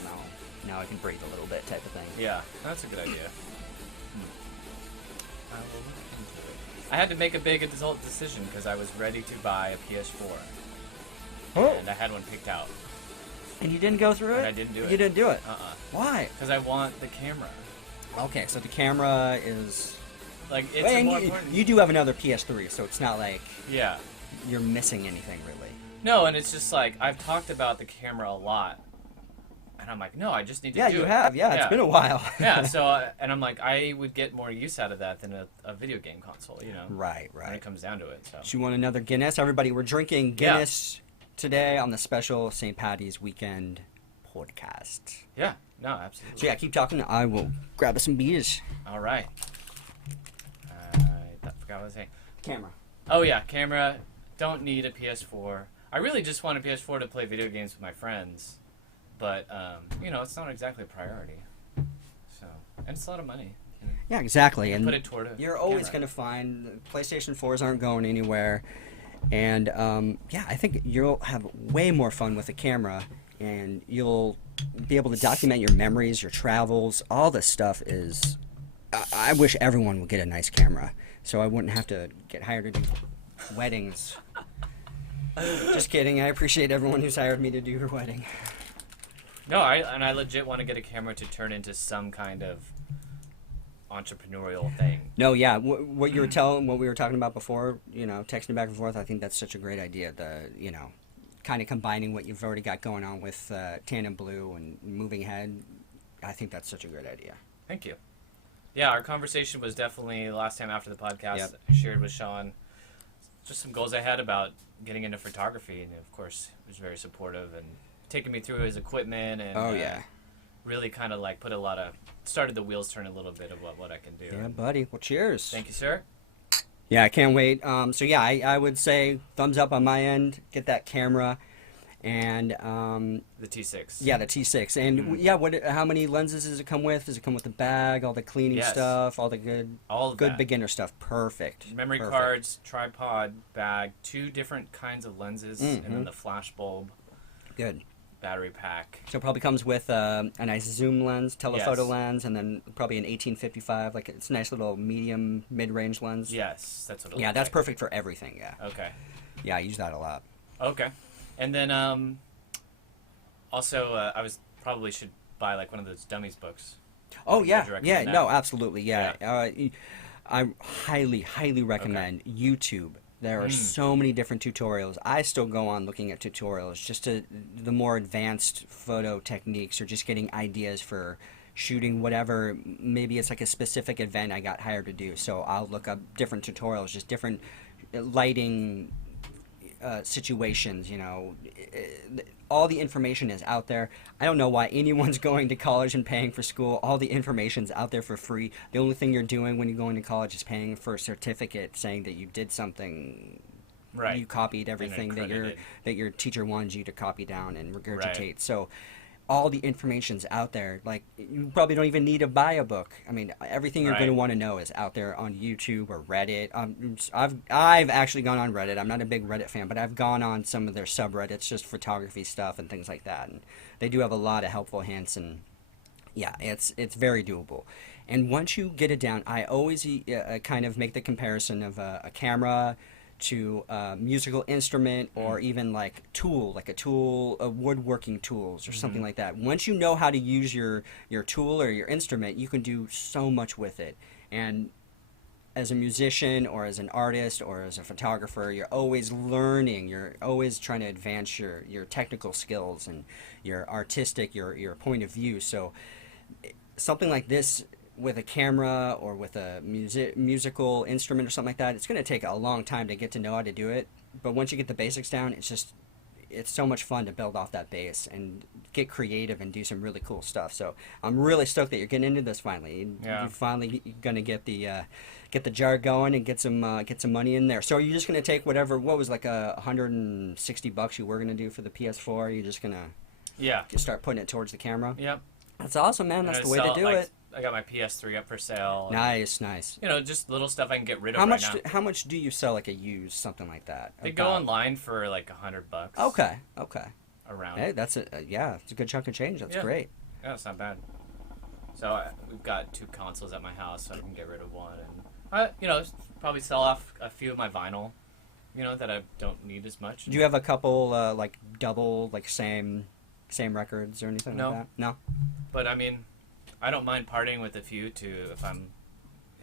now. I can breathe a little bit, type of thing. Yeah, that's a good idea. I will look into it. I had to make a big adult decision because I was ready to buy a PS4. Oh. And I had one picked out. And you didn't go through it? And I didn't do it. You didn't do it? Uh-uh. Why? Because I want the camera. Okay, so the camera is... Like, it's and more you, important. you do have another PS3, so it's not like Yeah. you're missing anything, really. No, and it's just like, I've talked about the camera a lot. And I'm like, no, I just need to do it. Yeah, you have. Yeah, it's been a while. Yeah, so, and I'm like, I would get more use out of that than a video game console, you know? Right, When it right. comes down to it, so. Do you want another Guinness? Everybody, we're drinking Guinness today on the special St. Patty's weekend podcast. Yeah, no, absolutely. So yeah, keep talking. I will grab us some beers. All right. I forgot what I was saying. Camera. Oh yeah, camera. Don't need a PS4. I really just want a PS4 to play video games with my friends, but it's not exactly a priority. So, and it's a lot of money. You know? Yeah, exactly. And Put it toward a you're always camera. going to find PlayStation 4s aren't going anywhere. And I think you'll have way more fun with a camera, and you'll be able to document your memories, your travels. All this stuff is... I wish everyone would get a nice camera, so I wouldn't have to get hired to do weddings. Just kidding. I appreciate everyone who's hired me to do your wedding. No, I legit want to get a camera to turn into some kind of entrepreneurial thing. No, yeah, what you were what we were talking about before, texting back and forth, I think that's such a great idea. kind of combining what you've already got going on with Tan and Blue and moving ahead, I think that's such a good idea. Thank you. Yeah, our conversation was definitely last time after the podcast. Yep. I shared with Sean just some goals I had about getting into photography, and of course, he was very supportive and taking me through his equipment and really kind of like started the wheels turn a little bit of what I can do. Yeah, buddy. Well, cheers. Thank you, sir. Yeah, I can't wait. So yeah, I would say thumbs up on my end. Get that camera, and The T6. yeah, the T6. And yeah, how many lenses does it come with? Does it come with the bag, all the cleaning Yes. stuff, all the good All of good that. beginner stuff? Perfect. Memory Perfect. cards, tripod, bag, 2 different kinds of lenses, and Mm-hmm. then the flash bulb, Good. battery pack. So it probably comes with a nice zoom lens, telephoto Yes. lens, and then probably an 1855. Like it's a nice little medium mid-range lens. Yes, that's what it Yeah, looks that's like. perfect for everything. Yeah. Okay. Yeah, I use that a lot. Okay. And then also I probably should buy like one of those dummies books. Oh Would yeah, you recommend yeah, that? no, absolutely, yeah. I highly recommend YouTube. There are Mm. so many different tutorials. I still go on looking at tutorials just to the more advanced photo techniques or just getting ideas for shooting whatever. Maybe it's like a specific event I got hired to do. So I'll look up different tutorials, just different lighting situations, you know. All the information is out there. I don't know why anyone's going to college and paying for school. All the information's out there for free. The only thing you're doing when you're going to college is paying for a certificate saying that you did something. Right. You copied everything accredited. that your teacher wanted you to copy down and regurgitate. Right. So all the information's out there. Like, you probably don't even need to buy a book. I mean, everything you're Right. going to want to know is out there on YouTube or Reddit. I've actually gone on Reddit. I'm not a big Reddit fan, but I've gone on some of their subreddits, just photography stuff and things like that. And they do have a lot of helpful hints, and yeah, it's very doable. And once you get it down, I always kind of make the comparison of a camera to a musical instrument or even like woodworking tools or something like that. Once you know how to use your tool or your instrument, you can do so much with it. And as a musician or as an artist or as a photographer, you're always learning. You're always trying to advance your technical skills and your artistic, your point of view. So something like this with a camera or with a musical instrument or something like that, it's going to take a long time to get to know how to do it. But once you get the basics down, it's so much fun to build off that base and get creative and do some really cool stuff. So I'm really stoked that you're getting into this finally. Yeah. You're finally going to get the jar going and get some money in there. So are you just going to take what was like $160 you were going to do for the PS4? You're just going to Yeah. start putting it towards the camera? Yep. That's awesome, man. And That's I the way to sell, do like, it. I got my PS3 up for sale. and, Nice. You know, just little stuff I can get rid of How right much? now. How much do you sell like a used something like that? They go About- online for like $100. Okay. Around. Hey, that's yeah, it's a good chunk of change. That's Yeah. great. Yeah, it's not bad. So we've got 2 consoles at my house, so I can get rid of one, and you know, probably sell off a few of my vinyl, you know, that I don't need as much. Do you have a couple like double like same records or anything No. like that? No. But I mean, I don't mind parting with a few if I'm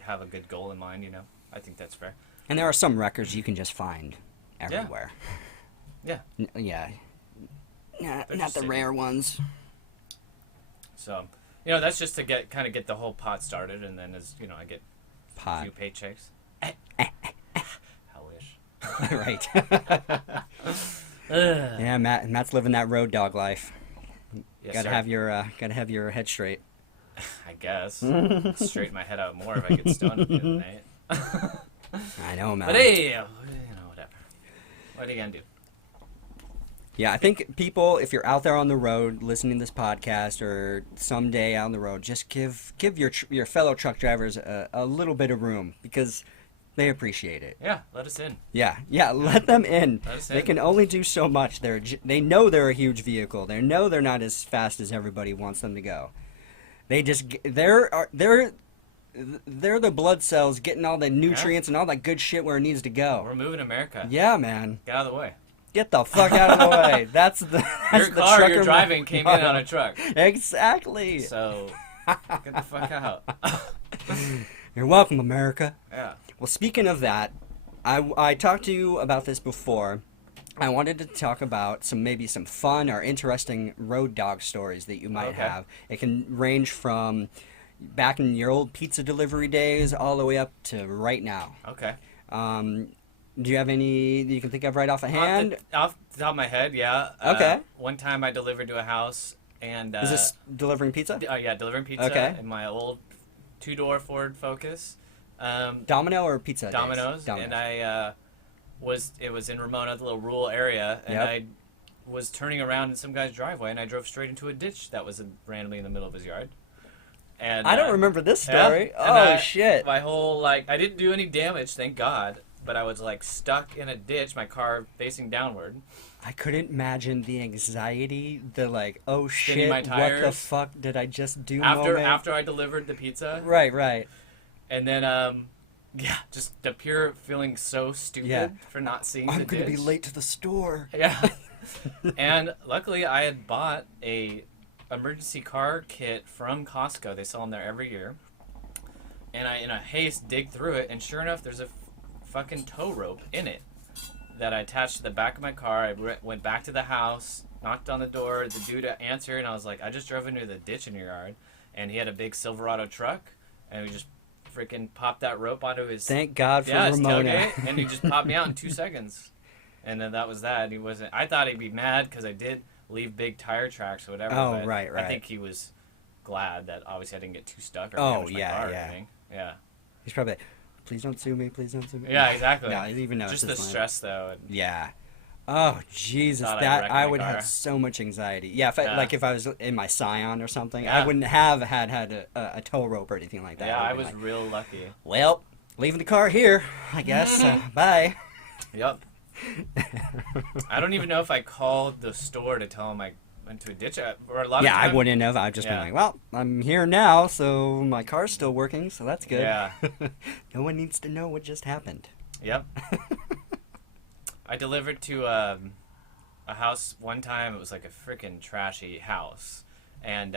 have a good goal in mind. You know, I think that's fair. And there are some records you can just find everywhere. Yeah. Yeah. Not just the sitting. rare ones. So, you know, that's just to get the whole pot started, and then as you know, I get a Pot. few paychecks. I wish. Right. Yeah, Matt's living that road dog life. Yes, gotta sir. have your head straight. I guess. Straighten my head out more if I get stoned at the end of the night. I know, man. But hey, you know, whatever. What are you gonna do? Yeah, I think people, if you're out there on the road listening to this podcast or someday out on the road, just give your fellow truck drivers a little bit of room because they appreciate it. Yeah, let us in. Yeah, let them in. Let us They in. can only do so much. They know they're a huge vehicle. They know they're not as fast as everybody wants them to go. They're the blood cells getting all the nutrients and all that good shit where it needs to go. We're moving America. Yeah, man. Get out of the way. Get the fuck out of the way. That's the Your car trucker you're driving came in motto. on a truck. Exactly. So, get the fuck out. You're welcome, America. Yeah. Well, speaking of that, I talked to you about this before, I wanted to talk about maybe some fun or interesting road dog stories that you might Okay. have. It can range from back in your old pizza delivery days all the way up to right now. Okay. Do you have any that you can think of right off a hand? Off the top of my head, yeah. Okay. One time I delivered to a house, and Is this delivering pizza? yeah, delivering pizza Okay. in my old two-door Ford Focus. Domino or pizza? days? Domino's, and it was in Ramona, the little rural area, and Yep. I was turning around in some guy's driveway, and I drove straight into a ditch that was randomly in the middle of his yard. And I don't remember this yeah, story. and Oh, shit. My whole I didn't do any damage, thank God, but I was stuck in a ditch, my car facing downward. I couldn't imagine the anxiety, the oh Spinning shit, my what the tires. fuck did I just do After moment. I delivered the pizza, Right. and then yeah, just the pure feeling so stupid Yeah. for not seeing I'm the gonna be ditch. late to the store. Yeah. And luckily I had bought a emergency car kit from Costco. They sell them there every year. And I, in a haste, dig through it, and sure enough, there's a fucking tow rope in it that I attached to the back of my car. I went back to the house, knocked on the door. The dude answered, and I was like, I just drove into the ditch in your yard. And he had a big Silverado truck, and we just freaking popped that rope onto his Thank God for his Ramona. tailgate, and he just popped me out in 2 seconds. And then that was that. He wasn't. I thought he'd be mad because I did leave big tire tracks or whatever. Oh, but right. I think he was glad that obviously I didn't get too stuck or Oh, damage my yeah, car or yeah. anything. Yeah. He's probably like, please don't sue me, please don't sue me. Yeah, exactly. No, even though Just it's the his line. stress though. And Yeah. Oh Jesus, Thought I that wrecked I my would car. have so much anxiety. Yeah, if I, Yeah. like if I was in my Scion or something, Yeah. I wouldn't have had a tow rope or anything like that. yeah, I would've was been real lucky. like, well, leaving the car here, I guess. Bye. Yep. I don't even know if I called the store to tell them I went to a ditch. Or a lot Yeah, of I time, wouldn't have. I'd just Yeah. been like, well, I'm here now, so my car's still working, so that's good. Yeah. No one needs to know what just happened. Yep. I delivered to a house one time. It was like a freaking trashy house, and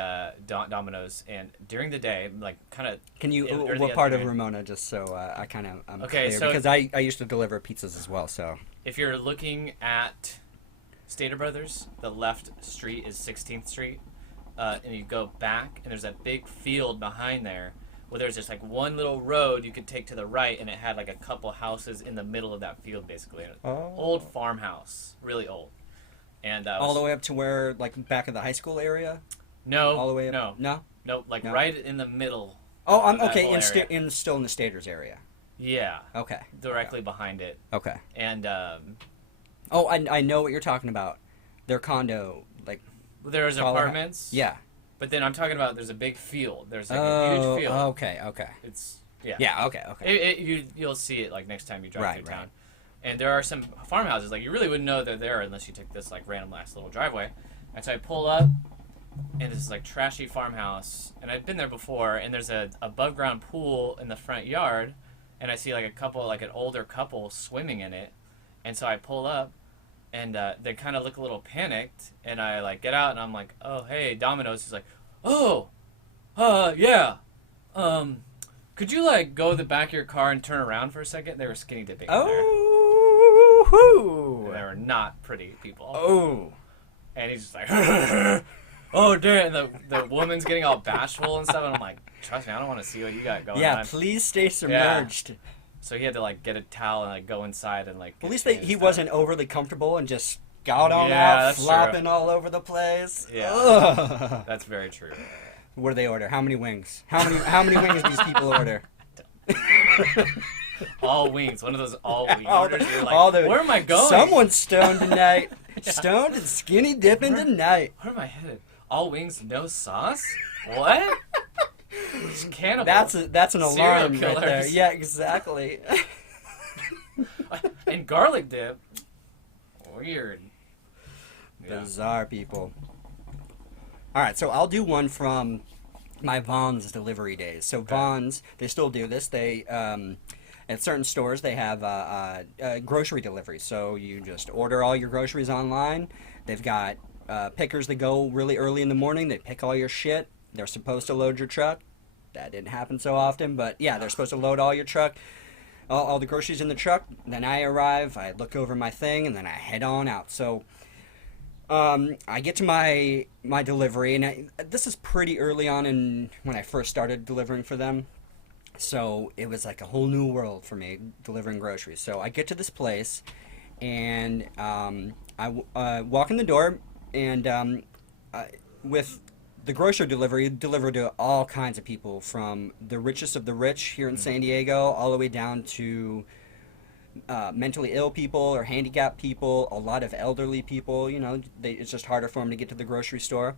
Domino's. And during the day, kind of. Can you, or the what part of afternoon. Ramona, just so I kind of I'm Okay, clear, so- because I used to deliver pizzas as well, so. If you're looking at Stater Brothers, the left street is 16th Street, and you go back, and there's that big field behind there, where there's just one little road you could take to the right, and it had a couple houses in the middle of that field, basically. Oh. Old farmhouse, really old. And All the way up to where, back of the high school area? No, All the way up? no, No? no, No. right in the middle. Oh, I'm of that okay, whole area. still in the Staters area. Yeah, Okay. directly behind it, Okay. and Oh, I know what you're talking about. Their condo, there's Tall house. apartments. yeah. But then I'm talking about there's a big field. There's a Oh, huge field. okay. It's yeah. Yeah, okay. You'll see it next time you drive Right, through right. town. And there are some farmhouses you really wouldn't know they're there unless you take this random last little driveway. And so I pull up, and this is trashy farmhouse, and I've been there before. And there's a above ground pool in the front yard, and I see a couple an older couple swimming in it. And so I pull up, and they kind of look a little panicked, and I get out, and I'm like, oh hey, Domino's. He's like, oh, yeah, could you go to the back of your car and turn around for a second? They were skinny dipping in there. Oh, And they were not pretty people. oh. And he's just like, oh damn, and the woman's getting all bashful and stuff, and I'm like, trust me, I don't want to see what you got going Yeah, on. please stay submerged. So he had to get a towel and go inside and At get least changed he up. wasn't overly comfortable and just got on Yeah, out, that's true. flopping all over the place. Yeah. Ugh. That's very true. What do they order? How many wings? How many wings do these people order? All wings. One of those all wing All orders. the- You're like, all the- where am I going? Someone's stoned tonight. Stoned and skinny dipping tonight. Where am I headed? All wings, no sauce? What? It's cannibal. That's an Serial alarm right there. killers. Yeah, exactly. And garlic dip. Weird. Yeah. Bizarre people. All right, so I'll do one from my Vaughn's delivery days. So Vaughn's, they still do this. They at certain stores they have grocery delivery. So you just order all your groceries online. They've got pickers that go really early in the morning. They pick all your shit. They're supposed to load your truck. That didn't happen so often, but yeah, they're supposed to load all your truck. all the groceries in the truck. Then I arrive, I look over my thing, and then I head on out. So I get to my delivery, and this is pretty early on in when I first started delivering for them. So it was like a whole new world for me, delivering groceries. So I get to this place, and I walk in the door, and with the grocery delivery, delivered to all kinds of people, from the richest of the rich here in San Diego, all the way down to mentally ill people or handicapped people, a lot of elderly people. You know, it's just harder for them to get to the grocery store.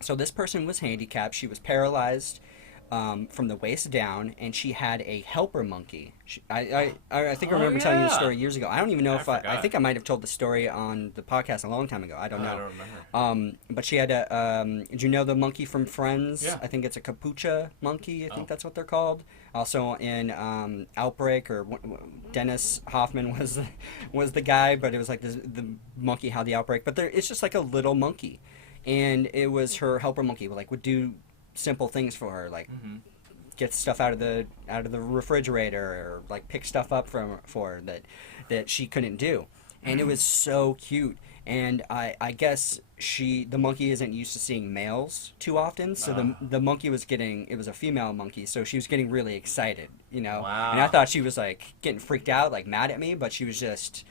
So this person was handicapped. She was paralyzed from the waist down, and she had a helper monkey. I think I remember telling you the story years ago. I don't even know if I think I might have told the story on the podcast a long time ago. I don't know. I don't remember. But she had a. Did you know the monkey from Friends? Yeah. I think it's a capucha monkey. I think that's what they're called. Also in Outbreak, or Dennis Hoffman was the guy, but it was like the monkey had the outbreak. But it's just like a little monkey, and it was her helper monkey. Like, would do simple things for her, like get stuff out of the refrigerator, or like pick stuff up for her that she couldn't do. And it was so cute. And I guess the monkey isn't used to seeing males too often, so the monkey was it was a female monkey, so she was getting really excited, you know. Wow. And I thought she was like getting freaked out, like mad at me, but she was just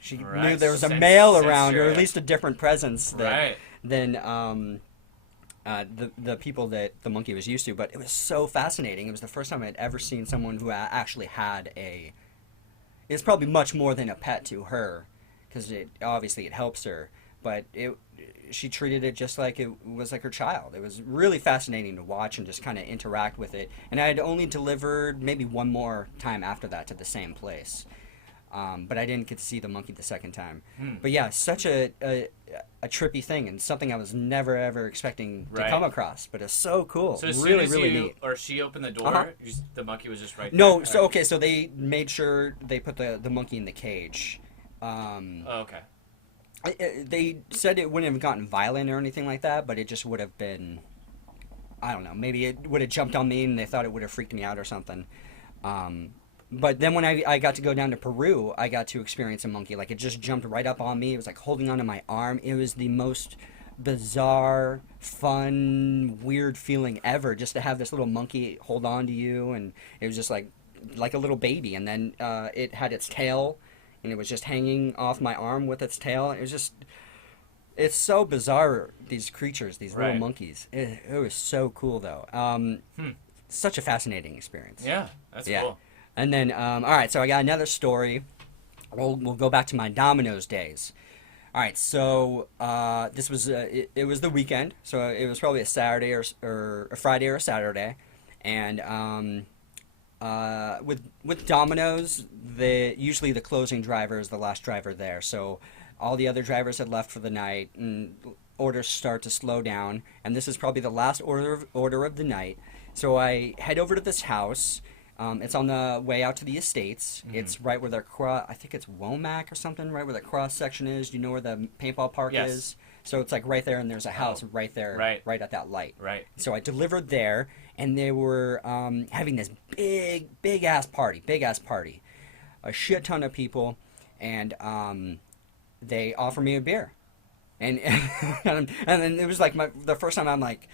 she knew there was a male around, or at least a different presence than the people that the monkey was used to. But it was so fascinating. It was the first time I'd ever seen someone who actually had it's probably much more than a pet to her, because it helps her, but she treated it just like it was like her child. It was really fascinating to watch and just kind of interact with it. And I had only delivered maybe one more time after that to the same place. But I didn't get to see the monkey the second time. But yeah, such a trippy thing, and something I was never ever expecting to come across. But it's so cool. So as really, soon as really neat. Or she opened the door, the monkey was just right there? No, so okay, so they made sure they put the monkey in the cage. Okay. They said it wouldn't have gotten violent or anything like that, but it just would have been, I don't know, maybe it would have jumped on me and they thought it would have freaked me out or something. But then when I got to go down to Peru, I got to experience a monkey. Like, it just jumped right up on me. It was like holding onto my arm. It was the most bizarre, fun, weird feeling ever, just to have this little monkey hold on to you. And it was just like a little baby. And then it had its tail, and it was just hanging off my arm with its tail. It was just... It's so bizarre, these creatures, these little monkeys. It was so cool, though. Such a fascinating experience. Yeah, that's cool. And then, all right, so I got another story. We'll go back to my Domino's days. All right, so this was it was the weekend, so it was probably a Saturday or a Friday or a Saturday, and with Domino's, usually the closing driver is the last driver there, so all the other drivers had left for the night, and orders start to slow down, and this is probably the last order of the night. So I head over to this house. It's on the way out to the estates. It's right where I think it's Womack or something, right where the cross section is. Do you know where the paintball park is? So it's like right there, and there's a house right there, right at that light. Right. So I delivered there, and they were having this big ass party, a shit ton of people, and they offer me a beer, and and then it was like the first time I'm like,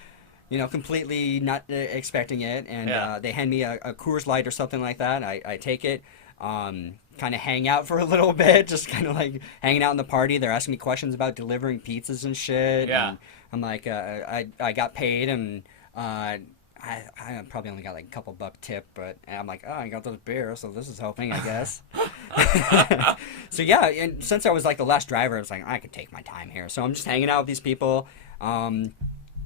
you know, completely not expecting it, and they hand me a Coors Light or something like that. I take it, kind of hang out for a little bit, just kind of like hanging out in the party. They're asking me questions about delivering pizzas and shit. Yeah. And I'm like, I got paid, and I probably only got like a couple buck tip, but I'm like, I got those beers, so this is helping, I guess. So yeah, and since I was like the last driver, I was like, I could take my time here. So I'm just hanging out with these people.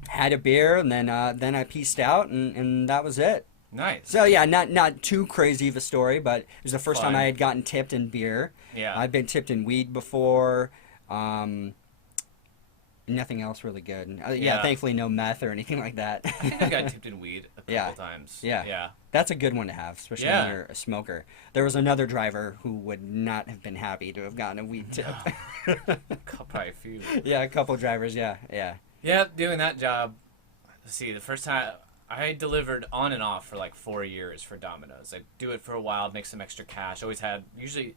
Had a beer, and then I pieced out, and that was it. Nice. So yeah, not too crazy of a story, but it was the first time I had gotten tipped in beer. Yeah. I've been tipped in weed before. Nothing else really good. Thankfully no meth or anything like that. I think I got tipped in weed a couple times. Yeah. That's a good one to have, especially when you're a smoker. There was another driver who would not have been happy to have gotten a weed tip. Probably a few. Yeah, a couple drivers, yeah. Yeah, doing that job. Let's see, the first time I delivered on and off for like 4 years for Domino's. I'd do it for a while, make some extra cash. Always had, usually,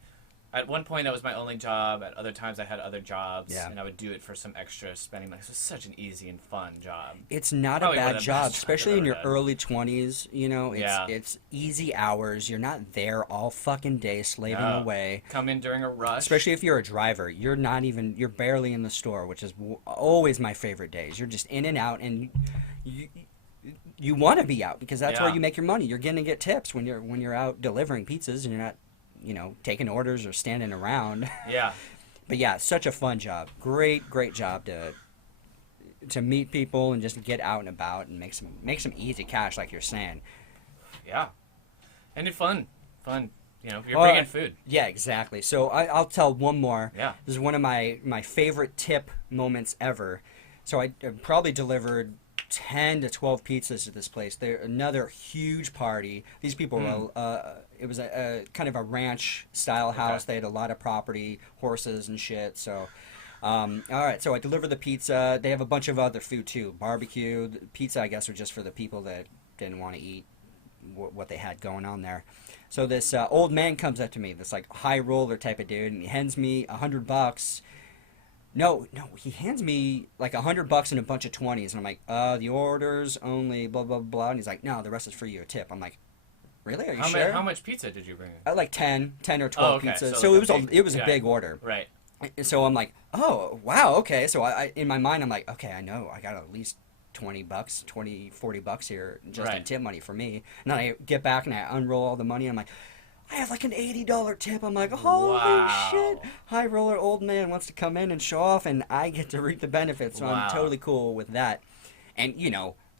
at one point that was my only job. At other times I had other jobs, and I would do it for some extra spending money. It was such an easy and fun job. It's not Probably a one of bad the job, best jobs especially I've in your ever had. early 20s. You know, it's easy hours. You're not there all fucking day slaving No. away. Come in during a rush. Especially if you're a driver, you're barely in the store, which is always my favorite days. You're just in and out, and you want to be out because that's where you make your money. You're gonna get tips when you're out delivering pizzas and you're not, taking orders or standing around. Yeah. But yeah, such a fun job. Great job to meet people and just get out and about and make some easy cash, like you're saying. Yeah. And it's fun. You're bringing food. Yeah, exactly. So I'll tell one more. Yeah. This is one of my favorite tip moments ever. So I probably delivered 10 to 12 pizzas to this place. They're another huge party. These people were, it was a kind of a ranch style house. They had a lot of property, horses and shit. So, all right. So I delivered the pizza. They have a bunch of other food too. Barbecue. The pizza, I guess, was just for the people that didn't want to eat what they had going on there. So this old man comes up to me, this like high roller type of dude, and he hands me $100. No, he hands me like $100 and a bunch of 20s, and I'm like, the orders only blah blah blah, and he's like, no, the rest is for you, a tip. I'm like, really? Are you sure? How much pizza did you bring in? Like 10 or 12 okay. pizzas. So like it was a big order. Right. So I'm like, oh wow, okay. So I in my mind I'm like, okay, I know I got at least $40 here just in tip money for me. And then I get back and I unroll all the money, and I'm like, I have like an $80 tip. I'm like, holy shit. High roller old man wants to come in and show off, and I get to reap the benefits. So I'm totally cool with that. And,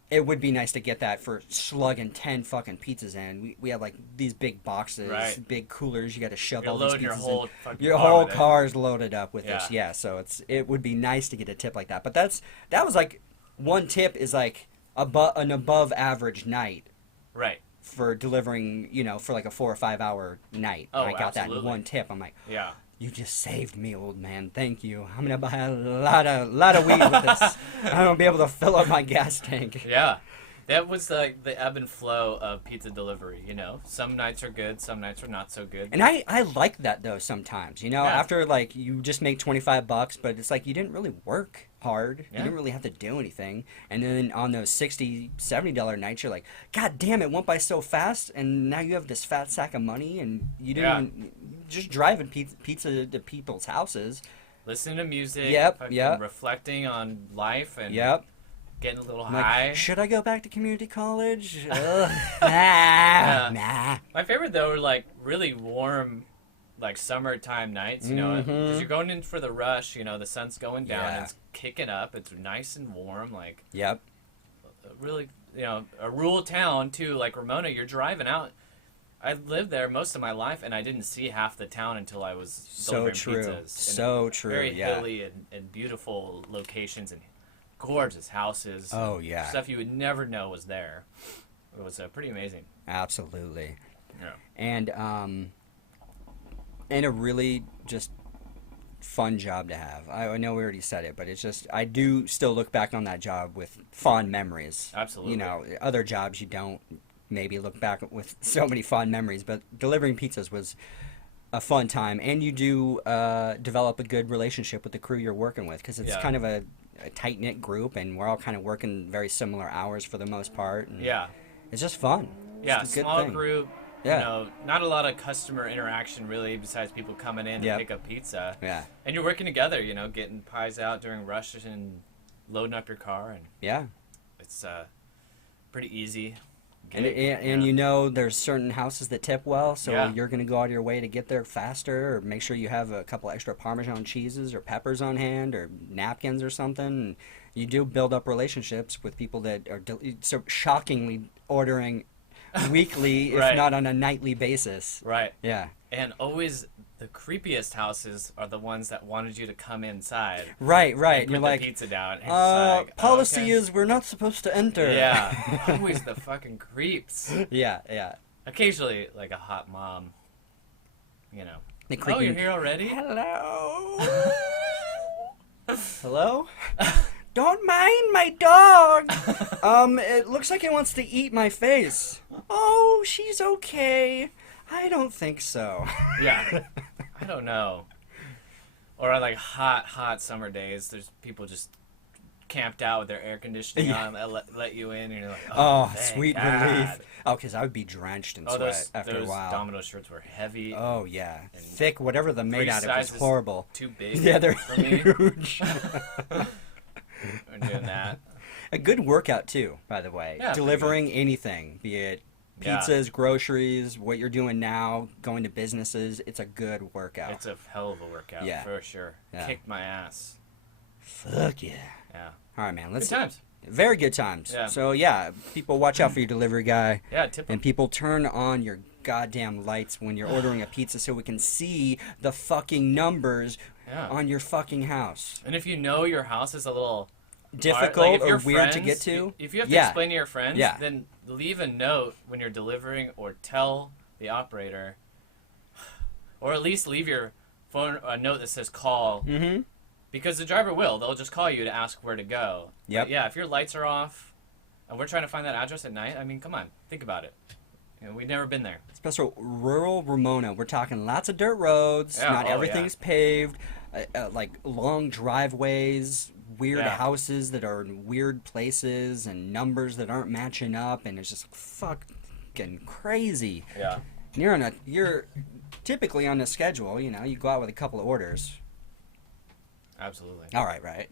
it would be nice to get that for slugging 10 fucking pizzas in. We have like these big boxes, big coolers. You got to shove all these pizzas in. Your whole car is loaded up with this. Yeah, so it would be nice to get a tip like that. But that was like, one tip is like an above average night. Right. For delivering, for like a 4 or 5 hour night. Oh, I got absolutely. that in one tip. I'm like, yeah, you just saved me, old man. Thank you. I'm gonna buy a lot of weed with this. I'm gonna be able to fill up my gas tank. Yeah, that was like the ebb and flow of pizza delivery. Some nights are good, some nights are not so good. And I like that though sometimes. After like you just make $25, but it's like you didn't really work hard. You didn't really have to do anything. And then on those $60, $70 nights, you're like, God damn, it went by so fast, and now you have this fat sack of money, and you didn't even, just driving pizza to people's houses. Listening to music. Yep. Reflecting on life and getting a little I'm high. Like, should I go back to community college? Nah. My favorite though are like really warm, like summertime nights, because you're going in for the rush, the sun's going down, and it's kicking up, it's nice and warm, like really, a rural town too, like Ramona, you're driving out. I lived there most of my life, and I didn't see half the town until I was delivering pizzas. So true. Very hilly and beautiful locations and gorgeous houses. Oh yeah. Stuff you would never know was there. It was pretty amazing. Absolutely. Yeah. And a really just fun job to have. I know we already said it, but it's just, I do still look back on that job with fond memories. Absolutely. Other jobs you don't maybe look back with so many fond memories, but delivering pizzas was a fun time. And you do develop a good relationship with the crew you're working with, because it's kind of a tight-knit group, and we're all kind of working very similar hours for the most part. And it's just fun. Yeah, it's a good small thing. group. Yeah. Not a lot of customer interaction really, besides people coming in to pick up pizza. Yeah. And you're working together, getting pies out during rushes and loading up your car, and it's pretty easy. And there's certain houses that tip well, so you're going to go out of your way to get there faster, or make sure you have a couple extra Parmesan cheeses or peppers on hand, or napkins or something. And you do build up relationships with people that are so shockingly ordering weekly, if not on a nightly basis. Right. Yeah. And always the creepiest houses are the ones that wanted you to come inside. Right. And You're put like, the pizza down. And it's like, policy is we're not supposed to enter. Yeah. Always the fucking creeps. Yeah. Occasionally, like a hot mom, The you're here already? Hello. Hello? Don't mind my dog. It looks like it wants to eat my face. Oh, she's okay. I don't think so. Yeah. I don't know. Or on like hot summer days, there's people just camped out with their air conditioning on, let you in, and you're like, oh, thank sweet God. relief. Oh, because I would be drenched in sweat after those a while. Domino shirts were heavy. Oh, yeah. and Thick, whatever they're made out of is sizes horrible. Too big. Yeah, they're for me. huge. We're doing that. A good workout, too, by the way. Yeah, Delivering anything, be it pizzas, groceries, what you're doing now, going to businesses, it's a good workout. It's a hell of a workout, Yeah. for sure. Yeah. Kicked my ass. Fuck yeah. Yeah. All right, man. Let's Good times. Very good times. Yeah. So, yeah, people watch out for your delivery guy. Yeah, tip 'em. And people turn on your goddamn lights when you're ordering a pizza so we can see the fucking numbers Yeah. on your fucking house. And if you know your house is a little Difficult like if or your weird to friends- get to? If you have to Yeah. explain to your friends, Yeah. then leave a note when you're delivering, or tell the operator, or at least leave your phone a note that says call, Mm-hmm. because the driver will. They'll just call you to ask where to go. Yep. But yeah, if your lights are off, and we're trying to find that address at night, I mean, come on, think about it. You know, we've never been there. Especially rural Ramona. We're talking lots of dirt roads. Yeah, Not oh, everything's paved. Like long driveways, weird Yeah. houses that are in weird places, and numbers that aren't matching up, and it's just fucking crazy. Yeah. You're typically on a schedule. You know, you go out with a couple of orders. Absolutely. All right, right.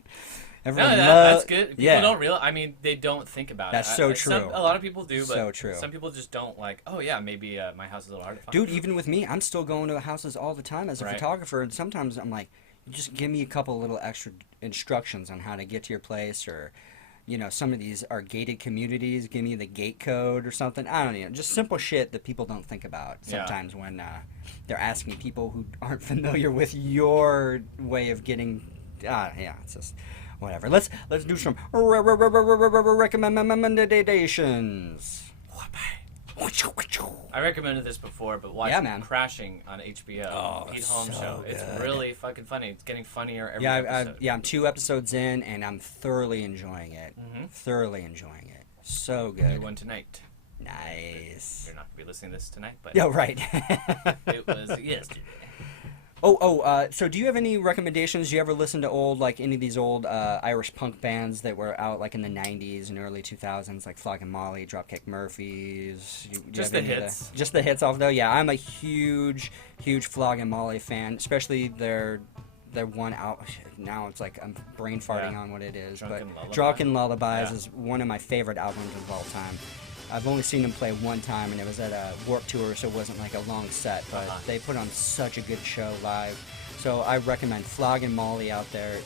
No, Everyone that's good. People yeah. don't realize. I mean, they don't think about That's it. so Some- true. a lot of people do, but So true. some people just don't like. Oh yeah, maybe my house is a little hard to find. Dude, even with me, I'm still going to houses all the time as a Right. photographer, and sometimes I'm like, just give me a couple little extra instructions on how to get to your place, or, you know, some of these are gated communities, give me the gate code or something. I don't know, just simple shit that people don't think about Yeah. sometimes when they're asking people who aren't familiar with your way of getting, yeah, it's just, whatever. Let's do some recommendations. I recommended this before, but watch Yeah, man. Crashing on HBO. Oh, Pete Holmes so show. It's good. really fucking funny. It's getting funnier every Yeah, episode. I'm 2 episodes in, and I'm thoroughly enjoying it. Mhm. Thoroughly enjoying it. So New good. one tonight. Nice. You're not gonna be listening to this tonight, but Yeah, right. it was yesterday. So do you have any recommendations? Do you ever listen to any of these old Irish punk bands that were out like in the 90s and early 2000s, like Flogging Molly, Dropkick Murphys? Do you Just have the any of hits. Just the hits off though? Yeah, I'm a huge Flogging Molly fan, especially their one out now. It's like I'm brain farting Yeah. on what it is, Drunken but Lullaby. Drunken Lullabies Yeah. is one of my favorite albums of all time. I've only seen them play one time, and it was at a Warped Tour, so it wasn't like a long set, but they put on such a good show live. So I recommend Flogging Molly out there.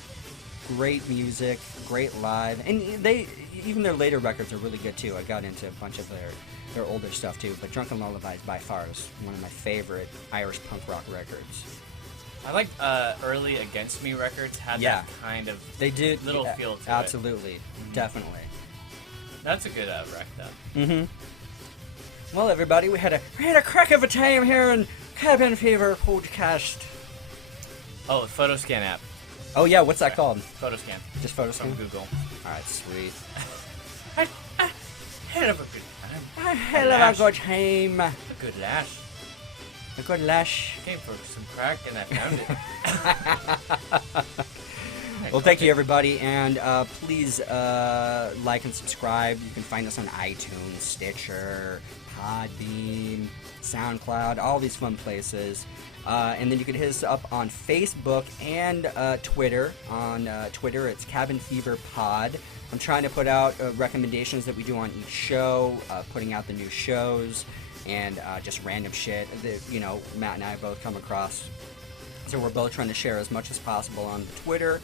Great music, great live, and even their later records are really good too. I got into a bunch of their older stuff too, but Drunken Lullabies by far is one of my favorite Irish punk rock records. I like early Against Me records had Yeah. that kind of They did little feel to it. absolutely, definitely. That's a good rec though. Mm-hmm. Well, everybody, we had a crack of a time here in Cabin Fever podcast. Oh, the Photoscan app. Oh yeah, what's that called? Photoscan Just from Photoscan? Google. All right, sweet. Hell of a good time. A hell of a good time. A good lash. A good lash. Came for some crack and I found it. Well, thank you, everybody, and please like and subscribe. You can find us on iTunes, Stitcher, Podbean, SoundCloud, all these fun places. And then you can hit us up on Facebook and Twitter. On Twitter, it's Cabin Fever Pod. I'm trying to put out recommendations that we do on each show, putting out the new shows, and just random shit that, you know, Matt and I both come across. So we're both trying to share as much as possible on Twitter,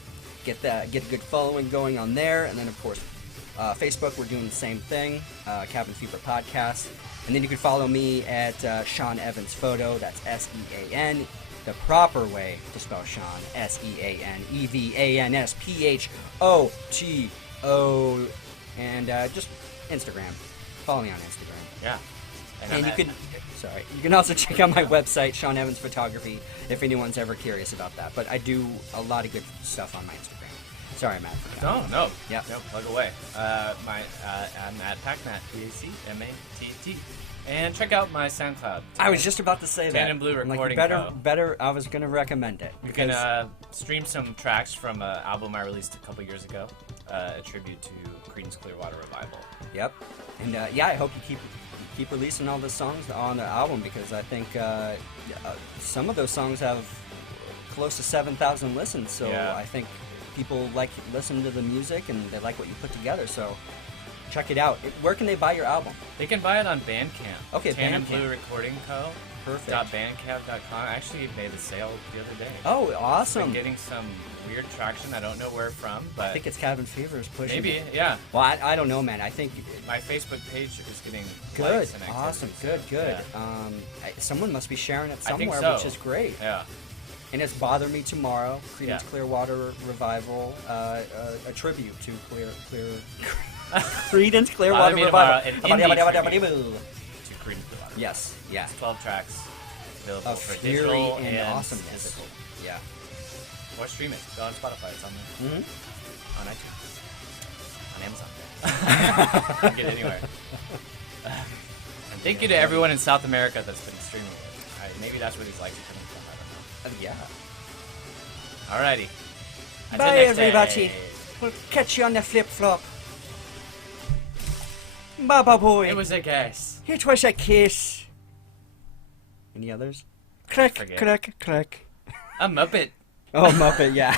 get a good following going on there, and then of course Facebook, we're doing the same thing, Cabin Fever Podcast. And then you can follow me at Sean Evans Photo. That's S-E-A-N. The proper way to spell Sean, S-E-A-N-E-V-A-N-S-P-H-O-T-O. And just Instagram. Follow me on Instagram. Yeah. And you can also check out my website, Sean Evans Photography, if anyone's ever curious about that. But I do a lot of good stuff on my Instagram. Sorry, Matt. No. Yep. No, plug away. I'm at PacMatt, PACMATT. And check out my SoundCloud. I was just about to say that. Tan and Blue I'm like, Recording better. I was gonna recommend it. You can stream some tracks from an album I released a couple years ago, a tribute to Creedence Clearwater Revival. Yep. And yeah, I hope you keep releasing all the songs on the album, because I think some of those songs have close to 7,000 listens. So Yeah. I think people like listening to the music and they like what you put together. So check it out. Where can they buy your album? They can buy it on Bandcamp. Okay, Tan and Bandcamp. Blue Recording Co. Perfect. .bandcamp.com. I actually made a sale the other day. Oh, Been awesome. getting some weird traction. I don't know where from, but I think it's Cabin Fever is pushing maybe, it. yeah. Well, I don't know, man. I think My Facebook page is getting good. likes and activity, Awesome. so, Good. yeah. Someone must be sharing it I think somewhere, so. which is great. Yeah. And it's Bother Me Tomorrow, Creedence Yeah. Clearwater Revival, a tribute to Creedence Clearwater Bother Me Revival. Tomorrow, an indie tribute. To Creedence Clearwater. Yes, yeah. 12 tracks available Of for fury digital and and awesomeness. physical. Yeah. Or stream it. Go on Spotify. It's on there. Mm-hmm. On iTunes. On Amazon. You can get it anywhere. And thank you to everyone in South America that's been streaming it. Maybe that's where these likes are coming from. I don't know. Yeah. Alrighty. Until Bye, next everybody. day. We'll catch you on the flip flop. Baba boy. It was a guess. It was a kiss. Any others? Click, Forget. click, click. A Muppet. Oh, Muppet, yeah.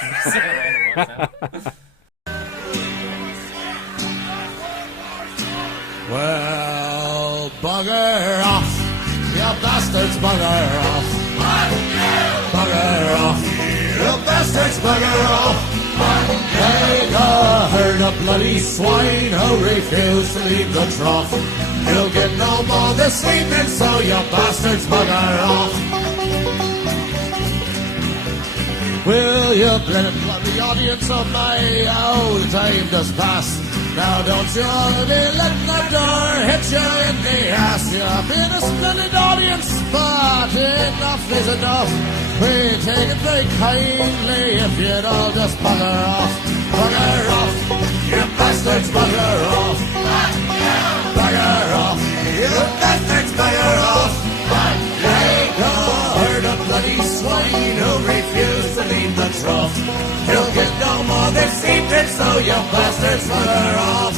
Well, bugger off, you bastards, bugger off. Bugger off, you bastards, bugger off. Take a herd of bloody swine who refuse to leave the trough. You'll get no more this evening, so you bastards, bugger off. Will you blood the audience of my old time does pass? Now don't you be letting that door hit you in the ass. You've been a splendid audience, but enough is enough. We take it very kindly if you'd all just bugger off. Bugger off, you bastards, bugger off. Bugger off, you bastards, bugger off. Take a herd of bloody swine who refuse to leave the trough. You'll get no more this evening, so you bastards bugger off.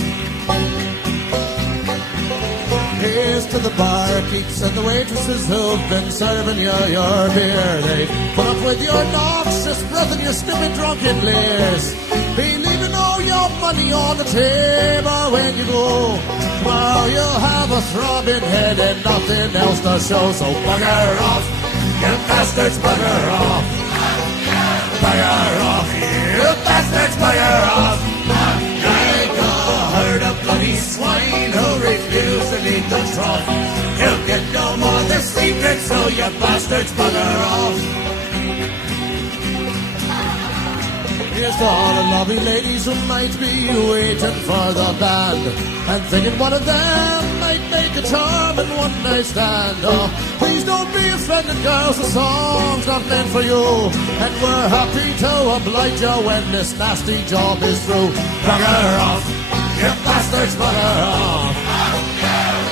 Here's to the barkeeps and the waitresses who've been serving you your beer. They put up with your noxious breath and your stupid drunken leers. Be leaving all your money on the table when you go. Tomorrow you'll have a throbbing head and nothing else to show. So bugger off, you bastards, bugger off. Bugger off, you bastards, bugger off. Like a herd of bloody swine who refuse to leave the trough. You'll get no more this evening, so you bastards, bugger off. Here's to all the lovely ladies who might be waiting for the band and thinking one of them might make a charming one night stand. Oh, please don't be offended, girls, the song's not meant for you, and we're happy to oblige you when this nasty job is through. Bugger off, you bastards, bugger off.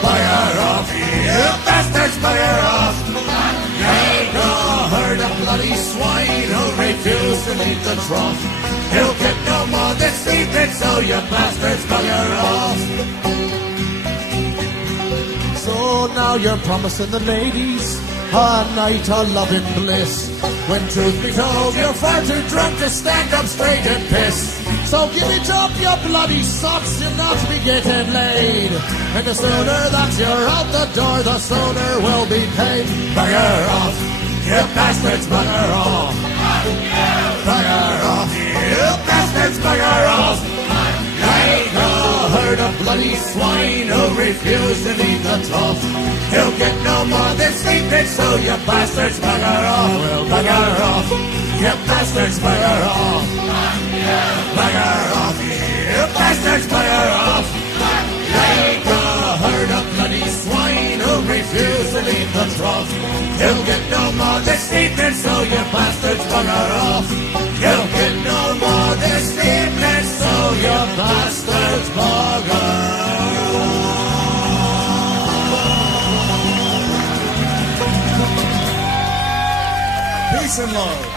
Bugger off, you bastards, bugger off. Take a herd of bloody swine who refuse to leave the trough. You'll get no more this evening, so you bastards bugger off. So now you're promising the ladies a night of loving bliss, when truth be told you're far too drunk to stand up straight and piss. So give it up, you bloody socks, you'll not be getting laid, and the sooner that you're out the door, the sooner we'll be paid. Bugger off, you bastards, bugger off. Bugger off, you bastards, bugger off. Like a herd of bloody swine who refuse to leave the trough. You'll get no more this evening, so you bastards bugger off. Well, bugger off, you bastards bugger off. Bugger off, you bastards bugger off. Like a herd of bloody swine who refuse to leave the trough. You'll get no more this evening, so you bastards bugger off. You'll get no more their statements, so your bastards Peace and love.